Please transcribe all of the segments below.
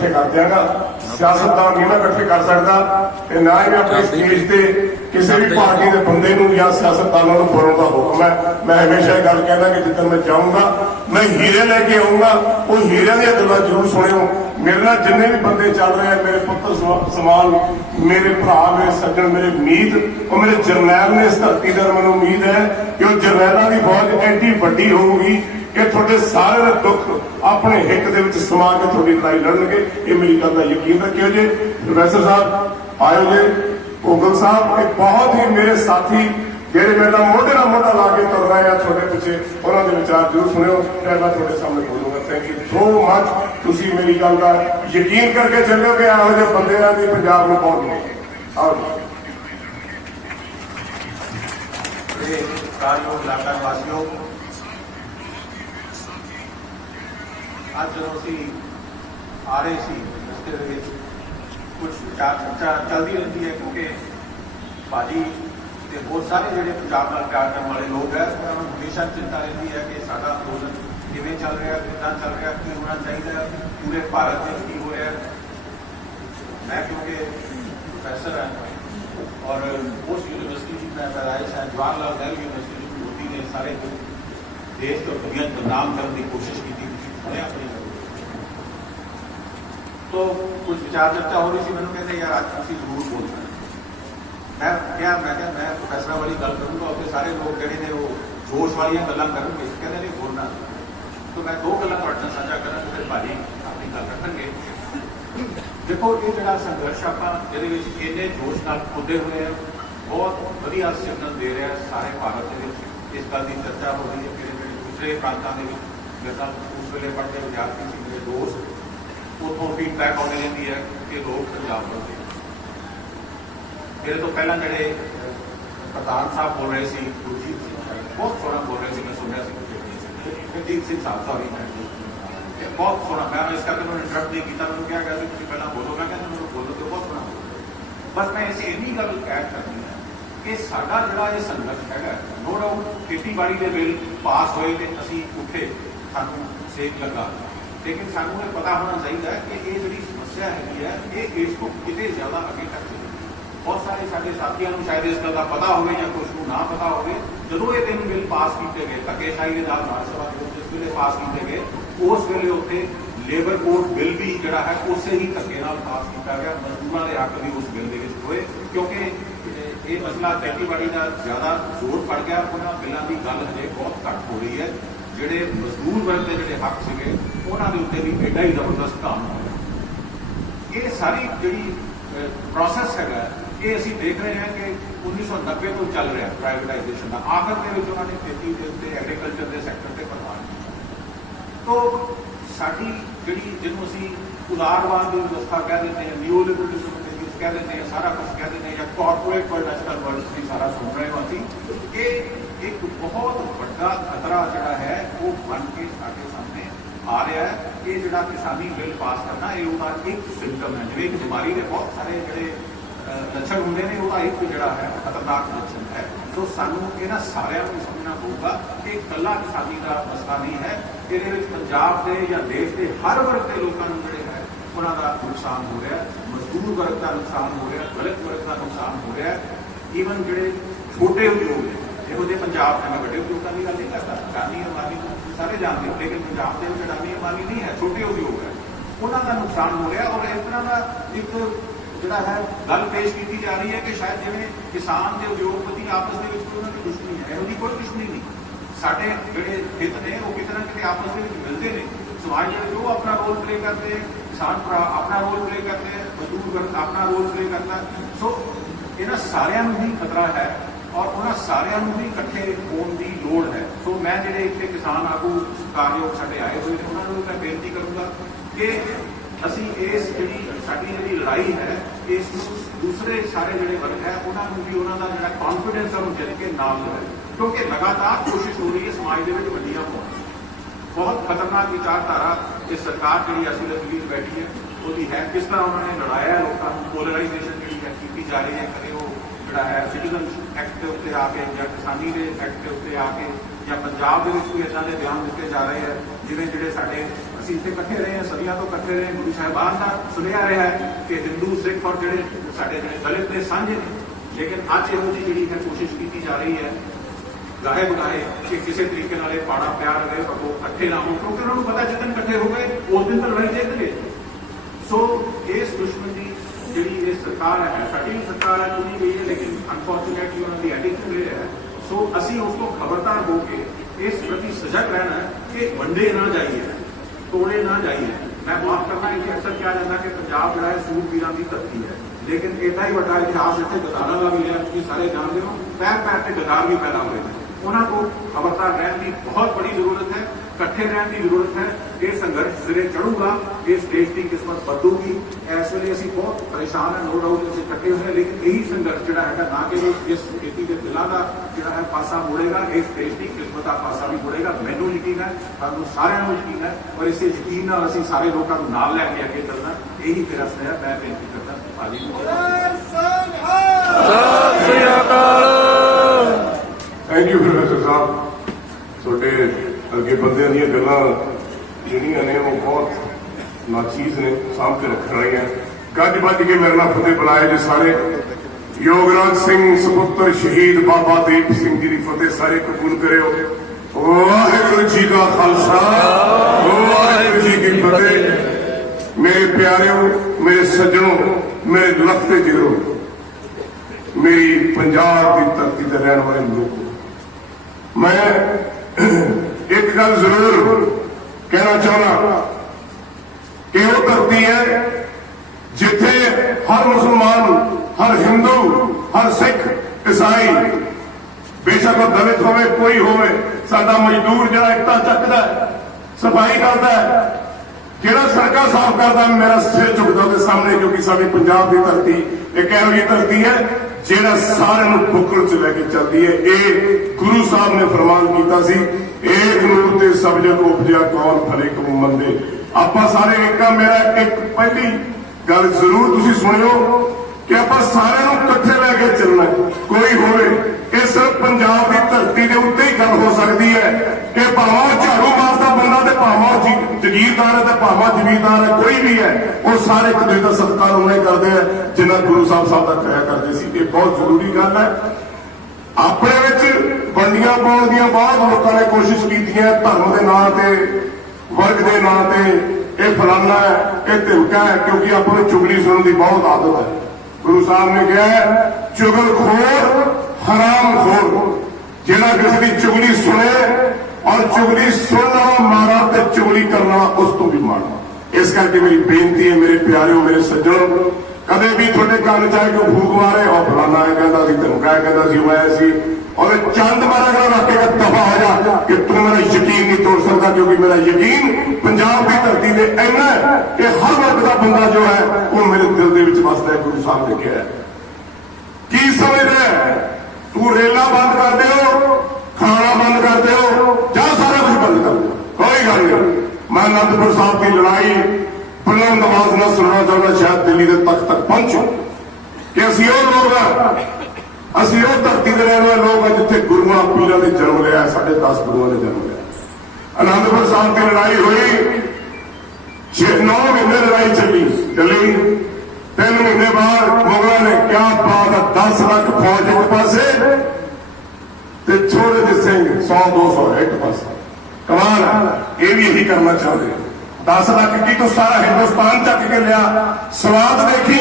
इकट्ठे कर दियागा। सियासतदान नहीं मैं इकट्ठे कर सकता ते ना ही मैं अपने स्टेज से किसी भी पार्टी के बंदे नूं या सियासतदानों को बोलने का हुक्म है। मैं हमेशा ये गल कहना कि जितने मैं जाऊँगा मैं हीरे लेके आऊँगा, वो हीरे दी गल्लां जरूर सुनियो। मेरे नाल जिन्ने भी बंदे चल रहे हैं, मेरे पुत्र समान, मेरे भरा, मेरे सज्जन, मेरे मीत और मेरे जरनैल ने इस धरती पर मैनूं उम्मीद है कि वो जरनैलों की फौज एडी वड्डी होगी कि थोड़े सारे दुख अपने हिक दे विच समा के थोड़ी लड़ाई लड़नगे। ये मेरी गल का यकीन रखियो जी। प्रोफैसर साहब आयो जी, भोगल साहब एक बहुत ही मेरे साथी जेडे मेरे नाल मोढे नाल मोढा ला के तुर रहे हैं थोड़े पिछे, उन्होंने विचार जरूर सुनियो। मैं थोड़े सामने बोलूंगा। Thank you so much. तुसीं मेरी गल का यकीन करके चलो कि इहो जिहे बंदियां दी पंजाब नूं पहुंच नहीं। आओ इलाका वासियों, ਅੱਜ ਜਦੋਂ ਅਸੀਂ ਆ ਰਹੇ ਸੀ ਰਸਤੇ ਦੇ ਵਿੱਚ ਕੁਝ ਚਰਚਾ ਚੱਲਦੀ ਰਹਿੰਦੀ ਹੈ, ਕਿਉਂਕਿ ਭਾਜੀ ਤੇ ਬਹੁਤ ਸਾਰੇ ਜਿਹੜੇ ਪੰਜਾਬ ਨਾਲ ਪਿਆਰ ਕਰਨ ਵਾਲੇ ਲੋਕ ਹੈ, ਉਹਨਾਂ ਨੂੰ ਹਮੇਸ਼ਾ ਚਿੰਤਾ ਰਹਿੰਦੀ ਹੈ ਕਿ ਸਾਡਾ ਅੰਦੋਲਨ ਕਿਵੇਂ ਚੱਲ ਰਿਹਾ, ਕਿੱਦਾਂ ਚੱਲ ਰਿਹਾ, ਕੀ ਹੋਣਾ ਚਾਹੀਦਾ, ਪੂਰੇ ਭਾਰਤ ਵਿੱਚ ਕੀ ਹੋ ਰਿਹਾ। ਮੈਂ ਕਿਉਂਕਿ ਪ੍ਰੋਫੈਸਰ ਹਾਂ और उस यूनिवर्सिटी की मैं पैदाइश है, जवाहरलाल नेहरू यूनिवर्सिटी की होती ने सारे देश और दुनिया को बदनाम करने की कोशिश की थी अपनी। तो कुछ विचार चर्चा हो रही थी, मैंने कहते यार आज तुम जरूर बोलना है। मैं प्रोफैसर वाली गल करूँगा, उसके सारे लोग जोड़े ने वो जोश वाली गल्लां करेंगे, कहते नहीं बोलना। तो मैं दो गल्लां तुहाडे नाल साझा करा, फिर भाजी अपनी गल रखणगे। देखो ये जो संघर्ष आप इन्ने जोश नाल खुदे हुए हैं, बहुत वधिया सिग्नल दे रहे हैं सारे भारत के। इस गल की चर्चा हो रही है कि दूसरे प्रांतों के मेरे साथ उस वेले पढ़ते विद्यार्थी से मेरे दोस्त उतों फीडबैक आती रहती है कि लोग पंजाब पढ़ते। मेरे तो पहला जोड़े प्रधान साहब बोल रहे थे, गुरजीत सिंह बहुत सोहना बोल रहे थे, मैं सुनिया गुरजीत सिंह साहब सॉरी बहुत सोहना। मैं इस करके उन्होंने इंटरप्ट नहीं किया, मैंने क्या कहा कि पहला बोलो, मैं कहता मैं बोलो तो बहुत सोहना बोलो। बस मैं इसे इन्नी गल ऐड करनी है कि साडा जिहड़ा ये संघर्ष है, नो डाउट खेतीबाड़ी के बिल पास होए तो असीं उठे, सानूं सेक लगा, लेकिन सानूं ये पता होना चाहिए कि ये जिहड़ी समस्या हैगी है ये इस को किते ज़्यादा अगे तक चली। बहुत सारे साडे साथियों को शायद इस गल का पता हो या कुछ को ना पता हो, जो ये 3 बिल पास किए गए धक्केशाही के नाल राज्य सभा जिस वेले पास किए गए, उस वेले उत्ते लेबर कोड बिल भी जोड़ा है उस ही धक्के नाल पास किया गया। मजदूरों के हक भी उस बिल के होए, क्योंकि ये मसला खेतीबाड़ी का ज़्यादा जोर पड़ गया। उन्होंने बिलों की गल हजे बहुत घट हो रही है। जोड़े मजदूर वर्ग के जोड़े हक से उन्होंने उत्ते भी एडा ही जबरदस्त काम हो रहा। ये सारी जी प्रोसैस है ये असीं देख रहे हैं कि 1990 तो चल रहा प्राइवेटाइजेशन का। आखिर के उन्होंने खेती के उत्ते एग्रीकल्चर के सैक्टर से प्रवान किया। तो साडी जिहड़ी जिन्हों असीं उदारवाद की व्यवस्था कह देते हैं, न्यू लिबरलिज्म कह देते हैं, सारा कुछ कह देते हैं, या कॉरपोरेट वर्ल्ड आजकल वर्ल्ड भी सारा सुन रहे हो असीं, ये एक बहुत बड़ा खतरा जिहड़ा है वो बन के साडे सामने आ रहा है। ये जिहड़ा किसानी बिल पास करना ये उसका एक सिम्पटम है। जिवें एक बीमारी के बहुत सारे जिहड़े लक्षण होंगे ने, वह एक जोड़ा है खतरनाक लक्षण है। तो सानू इन्हां सारिਆਂ ਨੂੰ समझना होगा कि कला किसानी का मसला नहीं है, ये पंजाब के या देश के हर वर्ग के लोगों को जोड़े है उन्हों का नुकसान हो रहा है, मजदूर वर्ग का नुकसान हो रहा है, दलित वर्ग का नुकसान हो रहा है। ईवन जोड़े छोटे उद्योग हैं ਇਹੋ ਜਿਹੇ पंजाब में, मैं बड़े उद्योगों की गल नहीं करता, अडानी अंबानी सारे जानते हो, लेकिन पंजाब के अडानी अंबानी नहीं है, छोटे उद्योग है, उन्हों का नुकसान हो रहा। और इस तरह का एक जोड़ा है गल पेश की जा रही है कि शायद जिवें किसान के उद्योगपति आपस में कोई उन्होंने दुश्मनी है, यही कोई दुश्मनी नहीं। साढ़े जोड़े हित ने वो कितने ना कितने आपस में मिलते हैं। समाज जो अपना रोल प्ले करते हैं, किसान भरा अपना रोल प्ले करते हैं, मजदूर वर्ग अपना रोल प्ले करता है। सो इन्होंने सारिਆਂ ਨੂੰ ही खतरा है और उन्होंने सारिਆਂ ਨੂੰ ही इकट्ठे होने की लोड़ है। सो मैं जोड़े इतने किसान आगू सत्कारयोग साढ़े आए हुए हैं, उन्होंने मैं बेनती करूँगा कि असी इस साड़ी जी लड़ाई है इस दूसरे सारे जोड़े वर्ग है उन्होंने भी उन्होंने जो कॉन्फिडेंस है जित के नाम ले, क्योंकि लगातार कोशिश हो रही है समाज के वड्डियां पाने। बहुत खतरनाक विचारधारा इस सरकार जी असली लगी बैठी है वो है, किस तरह उन्होंने लड़ाया है लोगों को, पोलराइजेशन जी है की जा रही है। कभी वो जोड़ा है सिटीजन एक्ट के उत्ते आके या किसानी के एक्ट के उत्ते आके या पंजाब के कोई इदा के बयान दिते जा रहे हैं जिवें जोड़े साडे ਅਸੀਂ ਇੱਥੇ ਇਕੱਠੇ ਰਹੇ ਹਾਂ, ਸਦੀਆਂ ਤੋਂ ਇਕੱਠੇ ਰਹੇ। ਗੁਰੂ ਸਾਹਿਬਾਨ ਦਾ ਸੁਣਿਆ ਰਿਹਾ ਹੈ ਕਿ ਹਿੰਦੂ ਸਿੱਖ ਔਰ ਜਿਹੜੇ ਸਾਡੇ ਜਿਹੜੇ ਦਲਿਤ ਨੇ ਸਾਂਝੇ ਨੇ, ਲੇਕਿਨ ਅੱਜ ਇਹੋ ਜਿਹੀ ਜਿਹੜੀ ਹੈ ਕੋਸ਼ਿਸ਼ ਕੀਤੀ ਜਾ ਰਹੀ ਹੈ ਗਾਹੇ ਬਗਾਹੇ ਕਿ ਕਿਸੇ ਤਰੀਕੇ ਨਾਲ ਇਹ ਪਾੜਾ ਪਿਆ ਰਹੇ ਔਰ ਉਹ ਇਕੱਠੇ ਨਾ ਹੋਣ, ਕਿਉਂਕਿ ਉਹਨਾਂ ਨੂੰ ਪਤਾ ਜਿੱਦਣ ਇਕੱਠੇ ਹੋ ਗਏ ਉਸ ਦਿਨ ਤਾਂ ਲੜਾਈ ਜਿੱਤ ਗਏ। ਸੋ ਇਸ ਦੁਸ਼ਮਣ ਦੀ ਜਿਹੜੀ ਇਹ ਸਰਕਾਰ ਹੈ, ਸਾਡੀ ਵੀ ਸਰਕਾਰ ਹੈ, ਚੁਣੀ ਗਈ ਹੈ, ਲੇਕਿਨ ਅਨਫੋਰਚੂਨੇਟਲੀ ਉਹਨਾਂ ਦੀ ਐਟੀਟਿਊਡ ਇਹ ਹੈ। ਸੋ ਅਸੀਂ ਉਸ ਤੋਂ ਖਬਰਦਾਰ ਹੋ ਕੇ ਇਸ ਪ੍ਰਤੀ ਸਜਗ ਰਹਿਣਾ ਹੈ ਕਿ ਵੰਡੇ ਨਾ ਜਾਈਏ, ਤੋੜੇ ਨਾ ਜਾਈਏ। ਮੈਂ ਮਾਫ ਕਰਨਾ ਹੈ ਕਿ ਅਕਸਰ ਕਿਹਾ ਜਾਂਦਾ ਕਿ ਪੰਜਾਬ ਜਿਹੜਾ ਹੈ ਸੂਰਬੀਰਾਂ ਦੀ ਧਰਤੀ ਹੈ, ਲੇਕਿਨ ਇਹਦਾ ਹੀ ਵੱਡਾ ਇਤਿਹਾਸ ਇੱਥੇ ਗਦਾਰਾਂ ਦਾ ਵੀ ਹੈ। ਤੁਸੀਂ ਸਾਰੇ ਜਾਣਦੇ ਹੋ ਪੈਰ ਪੈਰ ਤੇ ਗਦਾਰ ਵੀ ਪੈਦਾ ਹੋਏ ਨੇ। ਉਹਨਾਂ ਤੋਂ ਖਬਰਦਾਰ ਰਹਿਣ ਦੀ ਬਹੁਤ ਬੜੀ ਜ਼ਰੂਰਤ ਹੈ, ਇਕੱਠੇ ਰਹਿਣ ਦੀ ਜ਼ਰੂਰਤ ਹੈ। ਇਹ ਸੰਘਰਸ਼ ਸਿਰੇ ਚੜੂਗਾ, ਇਸ ਦੇਸ਼ ਦੀ ਕਿਸਮਤ ਬਦਲੂਗੀ। ਇਸ ਵੇਲੇ ਅਸੀਂ ਬਹੁਤ ਪਰੇਸ਼ਾਨ ਹਾਂ, ਨੋ ਡਾਊਟ ਅਸੀਂ ਇਕੱਠੇ ਹੋਏ, ਲੇਕਿਨ ਇਹੀ ਸੰਘਰਸ਼ ਜਿਹੜਾ ਹੈਗਾ ਨਾ ਕਿ ਇਸ ਖੇਤੀ ਦੇ ਦਿਲਾਂ ਦਾ ਜਿਹੜਾ ਹੈ ਪਾਸਾ ਮੁੜੇਗਾ, ਇਸ ਦੇਸ਼ ਦੀ ਕਿਸਮਤ ਦਾ ਪਾਸਾ ਵੀ ਮੁੜੇਗਾ। ਮੈਨੂੰ ਯਕੀਨ ਹੈ, ਸਾਨੂੰ ਸਾਰਿਆਂ ਨੂੰ ਯਕੀਨ ਹੈ, ਔਰ ਇਸੇ ਯਕੀਨ ਨਾਲ ਅਸੀਂ ਸਾਰੇ ਲੋਕਾਂ ਨੂੰ ਨਾਲ ਲੈ ਕੇ ਅੱਗੇ ਚੱਲਣਾ। ਇਹੀ ਮੇਰਾ ਸਨੇਹ। ਮੈਂ ਬੇਨਤੀ ਕਰਦਾ ਭਾਜੀ ਥੈਂਕ ਯੂ ਪ੍ਰੋਫੈਸਰ ਸਾਹਿਬ। ਤੁਹਾਡੇ ਅੱਗੇ ਬੰਦਿਆਂ ਦੀਆਂ ਗੱਲਾਂ ਜਿਹੜੀਆਂ ਨੇ ਉਹ ਬਹੁਤ ਨਾਚੀਜ਼ ਨੇ, ਸਾਂਭ ਕੇ ਰੱਖਣ ਵਾਲੀਆਂ। ਗੱਜ ਵੱਜ ਕੇ ਮੇਰੇ ਨਾਲ ਫਤਿਹ ਬੁਲਾਏ ਜੇ ਸਾਰੇ। ਯੋਗਰਾਜ ਸਿੰਘ ਸਪੁੱਤਰ ਸ਼ਹੀਦ ਬਾਬਾ ਦੀਪ ਸਿੰਘ ਜੀ ਦੀ ਫਤਿਹ ਸਾਰੇ ਕਬੂਲ ਕਰਿਓ। ਵਾਹਿਗੁਰੂ ਜੀ ਦਾ ਖਾਲਸਾ, ਵਾਹਿਗੁਰੂ ਜੀ ਕੀ ਫਤਿਹ। ਮੇਰੇ ਪਿਆਰਿਓ, ਮੇਰੇ ਸੱਜਣੋ, ਮੇਰੇ ਲਖਤੇ ਜਿਗਰੋ, ਮੇਰੀ ਪੰਜਾਬ ਦੀ ਧਰਤੀ ਤੇ ਰਹਿਣ ਵਾਲੇ ਲੋਕ, ਮੈਂ ਇੱਕ ਗੱਲ ਜ਼ਰੂਰ ਕਹਿਣਾ ਚਾਹੁੰਦਾ ਕਿ ਉਹ ਧਰਤੀ ਹੈ ਜਿੱਥੇ ਹਰ ਮੁਸਲਮਾਨ, ਹਰ ਹਿੰਦੂ, ਹਰ ਸਿੱਖ, ਈਸਾਈ, ਬੇਸ਼ੱਕ ਉਹ ਦਲਿਤ ਹੋਵੇ, ਕੋਈ ਹੋਵੇ, ਸਾਡਾ ਮਜ਼ਦੂਰ ਜਿਹੜਾ ਇੱਟਾਂ ਚੱਕਦਾ, ਸਫਾਈ ਕਰਦਾ, ਜਿਹੜਾ ਸੜਕਾਂ ਸਾਫ਼ ਕਰਦਾ, ਮੇਰਾ ਸਿਰ ਝੁਕਦਾ ਉਹਦੇ ਸਾਹਮਣੇ, ਕਿਉਂਕਿ ਸਾਡੀ ਪੰਜਾਬ ਦੀ ਧਰਤੀ ਇੱਕ ਇਹੋ ਜਿਹੀ ਧਰਤੀ ਹੈ ਜਿਹੜਾ ਸਾਰਿਆਂ ਨੂੰ ਬੁੱਕਲ 'ਚ ਲੈ ਕੇ ਚੱਲਦੀ ਹੈ। ਇਹ ਗੁਰੂ ਸਾਹਿਬ ਨੇ ਫਰਮਾਨ ਕੀਤਾ ਸੀ, ਏਕ ਨੂਰ ਤੇ ਸਭ ਜਗ ਉਪਜਿਆ, ਕੌਣ ਭਲੇ ਕੋ ਮੰਦੇ। ਆਪਾਂ ਸਾਰੇ ਇੱਕ ਆ। ਮੇਰਾ ਇੱਕ ਪਹਿਲੀ ਗੱਲ ਜ਼ਰੂਰ ਤੁਸੀਂ ਸੁਣਿਓ ਕਿ ਆਪਾਂ ਸਾਰਿਆਂ ਨੂੰ ਇਕੱਠੇ ਲੈ ਕੇ ਚੱਲਣਾ। ਕੋਈ ਹੋਵੇ, ਇਹ ਸਿਰਫ ਪੰਜਾਬ ਦੀ ਧਰਤੀ ਦੇ ਉੱਤੇ ਹੀ ਗੱਲ ਹੋ ਸਕਦੀ ਹੈ ਕਿ ਭਾਵੇਂ ਝਾੜੂ ਮਾਰਦਾ ਬੰਦਾ ਤੇ ਭਾਵੇਂ ਜਗੀਰਦਾਰ ਹੈ ਤੇ ਭਾਵੇਂ ਜ਼ਮੀਂਦਾਰ ਹੈ, ਕੋਈ ਵੀ ਹੈ, ਉਹ ਸਾਰੇ ਇੱਕ ਦੂਜੇ ਦਾ ਸਤਿਕਾਰ ਉਨਾ ਹੀ ਕਰਦੇ ਆ ਜਿੰਨਾ ਗੁਰੂ ਸਾਹਿਬ ਦਾ ਕਰਿਆ ਕਰਦੇ ਸੀ। ਇਹ ਬਹੁਤ ਜ਼ਰੂਰੀ ਗੱਲ ਹੈ। ਆਪਣੇ ਵਿੱਚ ਵੰਡੀਆਂ ਪਾਉਣ ਦੀਆਂ ਬਹੁਤ ਲੋਕਾਂ ਨੇ ਕੋਸ਼ਿਸ਼ ਕੀਤੀਆਂ, ਧਰਮ ਦੇ ਨਾਂ ਤੇ, ਵਰਗ ਦੇ ਨਾਂ ਤੇ, ਇਹ ਫਲਾਨਾ ਹੈ, ਇਹ ਧਿਮਕਾ ਹੈ, ਕਿਉਂਕਿ ਆਪਾਂ ਨੂੰ ਚੁਗਲੀ ਸੁਣਨ ਦੀ ਬਹੁਤ ਆਦਤ ਹੈ। ਗੁਰੂ ਸਾਹਿਬ ਨੇ ਕਿਹਾ ਚੁਗਲਖੋਰ ਹਰਾਮਖੋਰ, ਜਿਹੜਾ ਕਿਸੇ ਦੀ ਚੁਗਲੀ ਸੁਣੇ ਔਰ ਚੁਗਲੀ ਸੁਣਨ ਵਾਲਾ ਮਾਰਾ ਤੇ ਚੁਗਲੀ ਕਰਨ ਵਾਲਾ ਉਸ ਤੋਂ ਵੀ ਮਾੜਾ। ਇਸ ਕਰਕੇ ਮੇਰੀ ਬੇਨਤੀ ਹੈ ਮੇਰੇ ਪਿਆਰਿਓ, ਮੇਰੇ ਸੱਜਣੋ, ਕਦੇ ਵੀ ਤੁਹਾਡੇ ਕੰਨ ਚਾਹੇ ਕੋਈ ਫੂਕ ਮਾਰੇ, ਉਹ ਫਲਾਨਾ ਇਹ ਕਹਿੰਦਾ ਸੀ, ਧਮਕਾ ਕਹਿੰਦਾ ਸੀ, ਉਹ ਆਇਆ ਸੀ, ਔਰ ਚੰਦ ਮਾਰਾ ਕਰ ਰੱਖ ਕੇ ਦਫਾ ਹੋ ਜਾ ਕਿ ਤੂੰ ਮੇਰਾ ਯਕੀਨ ਨਹੀਂ ਤੋੜ ਸਕਦਾ, ਕਿਉਂਕਿ ਮੇਰਾ ਯਕੀਨ ਪੰਜਾਬ ਦੀ ਧਰਤੀ ਤੇ ਇੰਨਾ ਹੈ ਕਿ ਹਰ ਵਰਗ ਦਾ ਬੰਦਾ ਜੋ ਹੈ ਉਹ ਮੇਰੇ ਦਿਲ ਦੇ ਵਿੱਚ ਵਸਦਾ ਹੈ। ਗੁਰੂ ਸਾਹਿਬ ਨੇ ਕਿਹਾ ਕੀ ਸਮਝਦਾ ਤੂੰ ਰੇਲਾਂ ਬੰਦ ਕਰ ਦਿਓ, ਖਾਣਾ ਬੰਦ ਕਰ ਦਿਓ, ਜਾਂ ਸਾਰਾ ਕੁਝ ਬੰਦ ਕਰ ਦਿਓ, ਕੋਈ ਗੱਲ ਨਹੀਂ। ਮੈਂ ਅਨੰਦਪੁਰ ਸਾਹਿਬ ਦੀ ਲੜਾਈ ਬੁਲੰਦ ਆਵਾਜ਼ ਨਾਲ ਸੁਣਨਾ ਚਾਹੁੰਦਾ, ਸ਼ਾਇਦ ਦਿੱਲੀ ਦੇ ਤਖਤ ਤੱਕ ਪਹੁੰਚੋ, ਕਿ ਅਸੀਂ ਉਹ ਲੋਕ ਹਾਂ, ਅਸੀਂ ਉਹ ਧਰਤੀ ਦੇ ਰਹਿਣ ਵਾਲੇ ਲੋਕ ਹਾਂ ਜਿੱਥੇ ਗੁਰੂਆਂ ਪੀਰਾਂ ਨੇ ਜਨਮ ਲਿਆ, ਸਾਡੇ 10 ਗੁਰੂਆਂ ਨੇ ਜਨਮ ਲਿਆ। ਅਨੰਦਪੁਰ ਸਾਹਿਬ ਦੀ ਲੜਾਈ ਹੋਈ, 9 ਮਹੀਨੇ ਲੜਾਈ ਚੱਲੀ। 3 ਮਹੀਨੇ ਬਾਅਦ ਮੁਗਲਾਂ ਨੇ ਕਿਆ ਬਾਤ ਹੈ, 10 ਲੱਖ ਫੌਜ ਇੱਕ ਪਾਸੇ ਤੇ ਛੋਟੇ ਜਿਹੇ ਸਿੰਘ 100-200 ਇੱਕ ਪਾਸੇ। ਕਮਾਲ ਹੈ, ਇਹ ਵੀ ਇਹੀ ਕਰਨਾ ਚਾਹੁੰਦੇ। 10 ਲੱਖ ਕੀ ਤੂੰ ਸਾਰਾ ਹਿੰਦੁਸਤਾਨ ਚੱਕ ਕੇ ਲਿਆ। ਸਵਾਦ ਦੇਖੀ,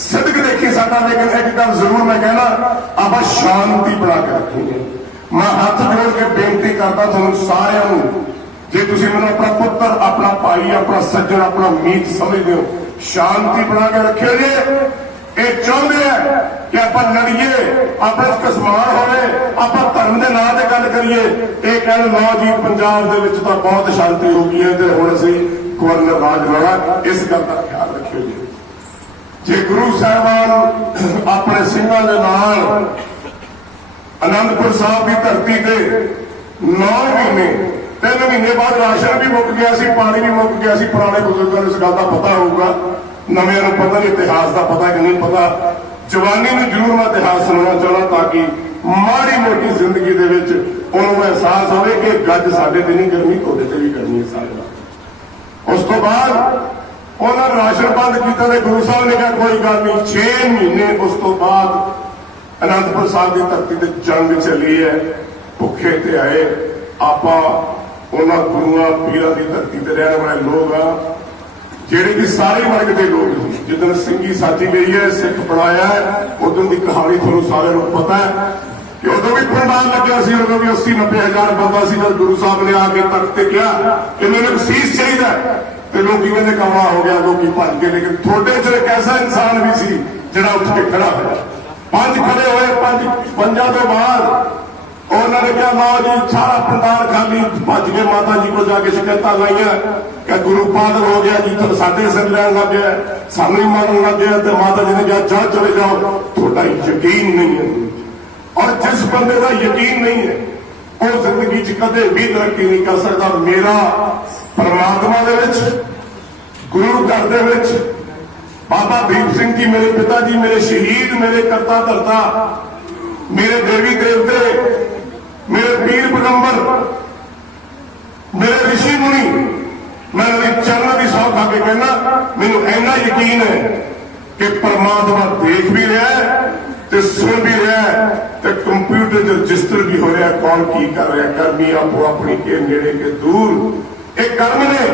ਸਿੱਧਕ ਦੇਖੀ ਸਾਡਾ, ਲੇਕਿਨ ਇੱਕ ਗੱਲ ਜ਼ਰੂਰ ਮੈਂ ਕਹਿਣਾ, ਆਪਾਂ ਸ਼ਾਂਤੀ ਬਣਾ ਕੇ ਰੱਖੀਏ। ਮੈਂ ਹੱਥ ਜੋੜ ਕੇ ਬੇਨਤੀ ਕਰਦਾ ਤੁਹਾਨੂੰ ਸਾਰਿਆਂ ਨੂੰ, ਜੇ ਤੁਸੀਂ ਮੈਨੂੰ ਆਪਣਾ ਪੁੱਤਰ, ਆਪਣਾ ਭਾਈ, ਆਪਣਾ ਸੱਜਣ, ਆਪਣਾ ਮੀਤ ਸਮਝਦੇ ਹੋ, ਸ਼ਾਂਤੀ ਬਣਾ ਕੇ ਰੱਖਿਓ ਜੀ। ਇਹ ਚਾਹੁੰਦੇ ਆ ਕਿ ਆਪਾਂ ਲੜੀਏ, ਆਪਣੇ ਕਸਮਾਨ ਹੋਵੇ, ਆਪਾਂ ਧਰਮ ਦੇ ਨਾਂ ਤੇ ਗੱਲ ਕਰੀਏ। ਇਹ ਕਹਿਣ ਲਓ ਜੀ ਪੰਜਾਬ ਦੇ ਵਿੱਚ ਤਾਂ ਬਹੁਤ ਸ਼ਾਂਤੀ ਹੋ ਗਈ ਹੈ ਤੇ ਹੁਣ ਅਸੀਂ ਗਵਰਨਰ ਰਾਜ ਲੈਣਾ। ਇਸ ਗੱਲ ਦਾ ਖਿਆਲ ਰੱਖਿਓ ਜੀ। ਜੇ ਗੁਰੂ ਸਾਹਿਬਾਨ ਆਪਣੇ ਸਿੰਘਾਂ ਦੇ ਨਾਲ ਅਨੰਦਪੁਰ ਸਾਹਿਬ ਦੀ ਧਰਤੀ ਤੇ 9 ਮਹੀਨੇ, 3 ਮਹੀਨੇ ਬਾਅਦ ਰਾਸ਼ਨ ਵੀ ਮੁੱਕ ਗਿਆ ਸੀ, ਪਾਣੀ ਵੀ ਮੁੱਕ ਗਿਆ ਸੀ। ਪੁਰਾਣੇ ਬਜ਼ੁਰਗਾਂ ਨੂੰ ਇਸ ਗੱਲ ਦਾ ਪਤਾ ਹੋਊਗਾ, ਨਵਿਆਂ ਨੂੰ ਪਤਾ ਨਹੀਂ, ਇਤਿਹਾਸ ਦਾ ਪਤਾ ਕਿ ਨਹੀਂ ਪਤਾ। ਜਵਾਨੀ ਨੂੰ ਜ਼ਰੂਰ ਮੈਂ ਇਤਿਹਾਸ ਸੁਣਾਉਣਾ ਚਾਹੁੰਦਾ ਤਾਂ ਕਿ ਮਾੜੀ ਮੋਟੀ ਜ਼ਿੰਦਗੀ ਦੇ ਵਿੱਚ ਉਹਨੂੰ ਅਹਿਸਾਸ ਹੋਵੇ ਕਿ ਗੱਜ ਸਾਡੇ ਤੇ ਨਹੀਂ, ਗਰਮੀ ਤੁਹਾਡੇ ਤੇ ਵੀ ਕਰਨੀ ਹੈ ਸਾਰੇ ਨਾਲ। ਉਸ ਤੋਂ ਬਾਅਦ ਉਹਨਾਂ ਰਾਸ਼ਨ ਬੰਦ ਕੀਤਾ ਤੇ ਗੁਰੂ ਸਾਹਿਬ ਨੇ ਕਿਹਾ ਕੋਈ ਗੱਲ ਨਹੀਂ 6 ਮਹੀਨੇ ਉਸ ਤੋਂ ਬਾਅਦ ਅਨੰਦਪੁਰ ਸਾਹਿਬ ਦੀ ਧਰਤੀ ਤੇ ਜੰਗ ਚੱਲੀ ਹੈ, ਭੁੱਖੇ ਤੇ ਆਏ। ਆਪਾਂ ਉਹਨਾਂ ਗੁਰੂਆਂ ਪੀਰਾਂ ਦੀ ਧਰਤੀ ਤੇ ਰਹਿਣ ਵਾਲੇ ਲੋਕ ਆ ਜਿਹੜੇ ਕਿ ਸਾਰੇ ਵਰਗ ਦੇ ਲੋਕ ਸੀ। ਜਿੱਦਣ ਸਿੰਘੀ ਸਾਜੀ ਗਈ ਹੈ, ਸਿੱਖ ਬਣਾਇਆ ਹੈ, ਉਦੋਂ ਦੀ ਕਹਾਣੀ ਤੁਹਾਨੂੰ ਸਾਰਿਆਂ ਨੂੰ ਪਤਾ ਹੈ ਕਿ ਉਦੋਂ ਵੀ ਪੰਡਾਲ ਲੱਗਿਆ ਸੀ, ਉਦੋਂ ਵੀ 80-90 ਹਜ਼ਾਰ ਬੰਦਾ ਸੀ। ਜਦ ਗੁਰੂ ਸਾਹਿਬ ਨੇ ਆ ਕੇ ਤਖਤ ਤੇ ਕਿਹਾ ਕਿ ਮੈਨੂੰ ਇੱਕ ਸੀਸ ਚਾਹੀਦਾ ਤੇ ਲੋਕੀ ਕਹਿੰਦੇ ਕਮਲਾ ਹੋ ਗਿਆ, ਲੋਕੀ ਭੱਜ ਗਏ। ਲੇਕਿਨ ਤੁਹਾਡੇ ਚ ਇੱਕ ਐਸਾ ਇਨਸਾਨ ਵੀ ਸੀ ਜਿਹੜਾ ਉੱਠ ਕੇ ਖੜਾ ਹੋਇਆ। 5 ਖੜੇ ਹੋਏ, 5 ਤੋਂ ਬਾਅਦ ਉਹਨਾਂ ਨੇ ਕਿਹਾ ਲਓ ਜੀ ਸਾਰਾ ਪੰਡਾਲ ਖਾਲੀ। ਭੱਜ ਕੇ ਮਾਤਾ ਜੀ ਕੋਲ ਜਾ ਕੇ ਸ਼ਿਕਾਇਤਾਂ ਲਾਈਆਂ ਕਿ ਗੁਰੂ ਪਾਗਲ ਹੋ ਗਿਆ ਜੀ, ਤੁਹਾਨੂੰ ਸਾਡੇ ਸਿਰ ਲੈਣ ਲੱਗ ਗਿਆ, ਸਾਨੂੰ ਹੀ ਮਾਰਨ ਲੱਗ ਗਿਆ। ਤੇ ਮਾਤਾ ਜੀ ਨੇ ਕਿਹਾ ਜਾ ਚਲੇ ਜਾਓ, ਤੁਹਾਡਾ ਯਕੀਨ ਨਹੀਂ ਹੈ। ਔਰ ਜਿਸ ਬੰਦੇ ਦਾ ਯਕੀਨ ਨਹੀਂ ਹੈ ਉਹ ਜ਼ਿੰਦਗੀ 'ਚ ਕਦੇ ਵੀ ਤਰੱਕੀ ਨਹੀਂ ਕਰ ਸਕਦਾ। ਮੇਰਾ ਪਰਮਾਤਮਾ ਦੇ ਵਿੱਚ, ਗੁਰੂ ਘਰ ਦੇ ਵਿੱਚ ਬਾਬਾ ਦੀਪ ਸਿੰਘ ਜੀ ਮੇਰੇ ਪਿਤਾ ਜੀ, ਮੇਰੇ ਸ਼ਹੀਦ, ਮੇਰੇ ਕਰਤਾ ਧਰਤਾ, ਮੇਰੇ ਦੇਵੀ ਦੇਵਤੇ, ਮੇਰੇ ਪੀਰ ਪੈਗੰਬਰ, ਮੇਰੇ ਰਿਸ਼ੀ ਮੁਨੀ, ਮੈਂ ਉਹਨਾਂ ਦੀ ਚਰਨਾਂ ਦੀ ਸੌਂ ਖਾ ਕੇ ਕਹਿੰਦਾ ਮੈਨੂੰ ਇੰਨਾ ਯਕੀਨ ਹੈ ਕਿ ਪਰਮਾਤਮਾ ਦੇਖ ਵੀ ਰਿਹਾ ਹੈ ਤੇ ਸੁਣ ਵੀ ਰਿਹਾ ਹੈ ਤੇ ਕੰਪਿਊਟਰ ਤੇ ਰਜਿਸਟਰ ਵੀ ਹੋ ਰਿਹਾ ਕੌਣ ਕੀ ਕਰ ਰਿਹਾ। ਕਰਮੀ ਆਪੋ ਆਪਣੀ ਕੇ ਨੇੜੇ ਕੇ ਦੂਰ। ਇਹ ਕਰਮ ਨੇ,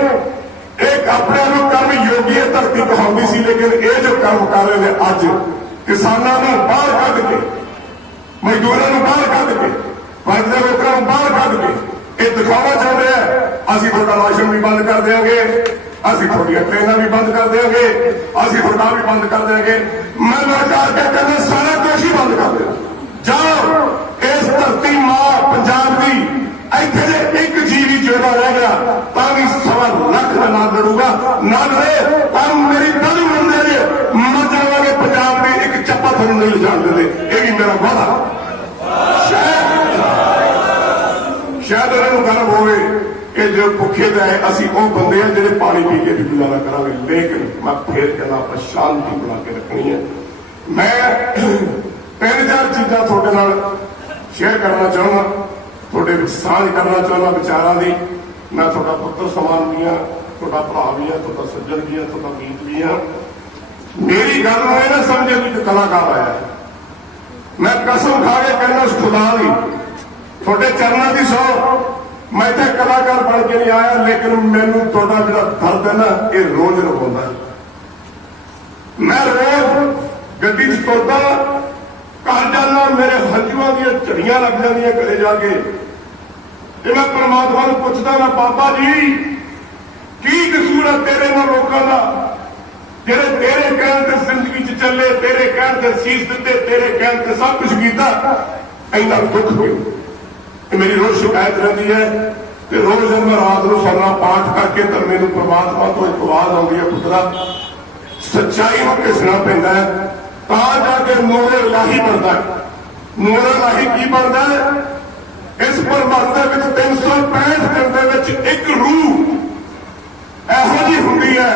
ਇਹ ਆਪਣੇ ਨੂੰ ਕਰਮ ਯੋਗੀ ਹੈ ਧਰਤੀ ਕਹਾਉਂਦੀ ਸੀ। ਲੇਕਿਨ ਇਹ ਜੋ ਕਰਮ ਕਰ ਰਹੇ ਨੇ ਅੱਜ, ਕਿਸਾਨਾਂ ਨੂੰ ਬਾਹਰ ਕੱਢ ਕੇ, ਮਜ਼ਦੂਰਾਂ ਨੂੰ ਬਾਹਰ ਕੱਢ ਕੇ, ਵਰਗ ਦੇ ਲੋਕਾਂ ਨੂੰ ਬਾਹਰ ਕੱਢ ਕੇ ਇਹ ਦਿਖਾਉਣਾ ਚਾਹੁੰਦੇ ਆ ਅਸੀਂ ਤੁਹਾਡਾ ਰਾਸ਼ਨ ਵੀ ਬੰਦ ਕਰ ਦਿਆਂਗੇ, ਅਸੀਂ ਤੁਹਾਡੀਆਂ ਟ੍ਰੇਨਾਂ ਵੀ ਬੰਦ ਕਰ ਦਿਆਂਗੇ, ਅਸੀਂ ਤੁਹਾਡਾ ਵੀ ਬੰਦ ਕਰ ਦਿਆਂਗੇ। ਮੈਂ ਲੜਕਾ ਕੇ ਕਹਿੰਦਾ ਸਾਰਾ ਕੁਝ ਹੀ ਬੰਦ ਕਰ ਦਿਓ। ਜਾਓ, ਇਸ ਧਰਤੀ ਮਾਂ ਪੰਜਾਬ ਦੀ ਇੱਥੇ ਜੇ ਇੱਕ ਜੀਵ ਵੀ ਜਿਉਂਦਾ ਰਹਿ ਗਿਆ ਤਾਂ ਵੀ 1.25 ਲੱਖ ਦਾ ਨਾਲ ਲੜੂਗਾ। ਨਾ ਲੜੇ ਤਾਂ ਮੇਰੀ ਗੱਲ ਮੰਨਦੇ ਜੇ ਮਰ ਜਾਵਾਂਗੇ। ਪੰਜਾਬ ਦੀ ਇੱਕ ਚੱਪਾ ਤੁਹਾਨੂੰ ਨਹੀਂ ਲਿਜਾਣ ਦਿੰਦੇ, ਇਹ ਵੀ ਮੇਰਾ ਵਾਅਦਾ। ਸ਼ਾਇਦ ਉਹਨਾਂ ਨੂੰ ਗਰਵ ਹੋਵੇ ਕਿ ਜੋ ਭੁੱਖੇ ਤੇ ਆਏ ਅਸੀਂ ਉਹ ਬੰਦੇ ਆ ਜਿਹੜੇ ਪਾਣੀ ਪੀ ਕੇ ਵੀ ਗੁਜ਼ਾਰਾ ਕਰਾਂਗੇ। ਲੇਕਿਨ ਮੈਂ ਫੇਰ ਕਹਿੰਦਾ ਆਪਾਂ ਸ਼ਾਂਤੀ ਬਣਾ ਕੇ ਰੱਖਣੀ ਹੈ। ਮੈਂ 3-4 ਚੀਜ਼ਾਂ ਤੁਹਾਡੇ ਨਾਲ ਸ਼ੇਅਰ ਕਰਨਾ ਚਾਹੁੰਦਾ, ਤੁਹਾਡੇ ਵਿੱਚ ਸਾਂਝ ਕਰਨਾ ਚਾਹੁੰਦਾ ਵਿਚਾਰਾਂ ਦੀ। ਮੈਂ ਤੁਹਾਡਾ ਪੁੱਤਰ ਸਮਾਨ ਵੀ ਹਾਂ, ਤੁਹਾਡਾ ਭਰਾ ਵੀ ਹਾਂ, ਤੁਹਾਡਾ ਸੱਜਣ ਵੀ ਹਾਂ, ਤੁਹਾਡਾ ਮੀਤ ਵੀ ਹਾਂ। ਮੇਰੀ ਗੱਲ ਨੂੰ ਇਹ ਨਾ ਸਮਝੇ ਵੀ ਇੱਕ ਕਲਾਕਾਰ ਆਇਆ। ਮੈਂ ਕਸਮ ਖਾ ਕੇ ਕਹਿੰਦਾ ਖੁਦਾ ਦੀ, ਤੁਹਾਡੇ ਚਰਨਾਂ ਦੀ ਸਹੁੰ, ਮੈਂ ਇੱਥੇ ਕਲਾਕਾਰ ਬਣ ਕੇ ਨਹੀਂ ਆਇਆ। ਲੇਕਿਨ ਮੈਨੂੰ ਤੁਹਾਡਾ ਜਿਹੜਾ ਦਰਦ ਹੈ ਨਾ ਇਹ ਰੋਜ਼ ਰਵਾਉਂਦਾ। ਮੈਂ ਰੋਜ਼ ਗੱਡੀ 'ਚ ਤੁਰਦਾ, ਘਰ ਜਾਂਦਾ, ਮੇਰੇ ਹੰਝੂਆਂ ਦੀਆਂ ਝੜੀਆਂ ਲੱਗ ਜਾਂਦੀਆਂ ਘਰੇ ਜਾ ਕੇ। ਤੇ ਮੈਂ ਪਰਮਾਤਮਾ ਨੂੰ ਪੁੱਛਦਾ ਮੈਂ ਬਾਬਾ ਜੀ ਕੀ ਕਸੂਰ ਹੈ ਤੇਰੇ ਨਾਲ ਲੋਕਾਂ ਦਾ ਜਿਹੜੇ ਤੇਰੇ ਕਹਿਣ ਤੇ ਜ਼ਿੰਦਗੀ 'ਚ ਚੱਲੇ, ਤੇਰੇ ਕਹਿਣ ਤੇ ਸੀਸ ਦਿੱਤੇ, ਤੇਰੇ ਕਹਿਣ ਤੇ ਸਭ ਕੁਝ ਕੀਤਾ, ਇੰਨਾ ਦੁੱਖ ਕਿਉਂ? ਇਹ ਮੇਰੀ ਰੋਜ਼ ਸ਼ਿਕਾਇਤ ਰਹਿੰਦੀ ਹੈ। ਤੇ ਰੋਜ਼ ਜਦ ਮੈਂ ਰਾਤ ਨੂੰ ਸੌਣਾ ਪਾਠ ਕਰਕੇ ਤਾਂ ਮੈਨੂੰ ਪਰਮਾਤਮਾ ਤੋਂ ਇੱਕ ਆਵਾਜ਼ ਆਉਂਦੀ ਹੈ, ਪੁੱਤਰਾ ਸੱਚਾਈ ਨੂੰ ਘਿਸਣਾ ਪੈਂਦਾ ਹੈ ਤਾਂ ਜਾ ਕੇ ਨੂਰ ਇਲਾਹੀ ਬਣਦਾ ਹੈ। ਨੂਰ ਇਲਾਹੀ ਕੀ ਬਣਦਾ ਹੈ? ਇਸ ਬ੍ਰਹਮੰਡ ਦੇ ਵਿੱਚ 365 ਦਿਨ ਦੇ ਵਿੱਚ ਇੱਕ ਰੂਹ ਇਹੋ ਜਿਹੀ ਹੁੰਦੀ ਹੈ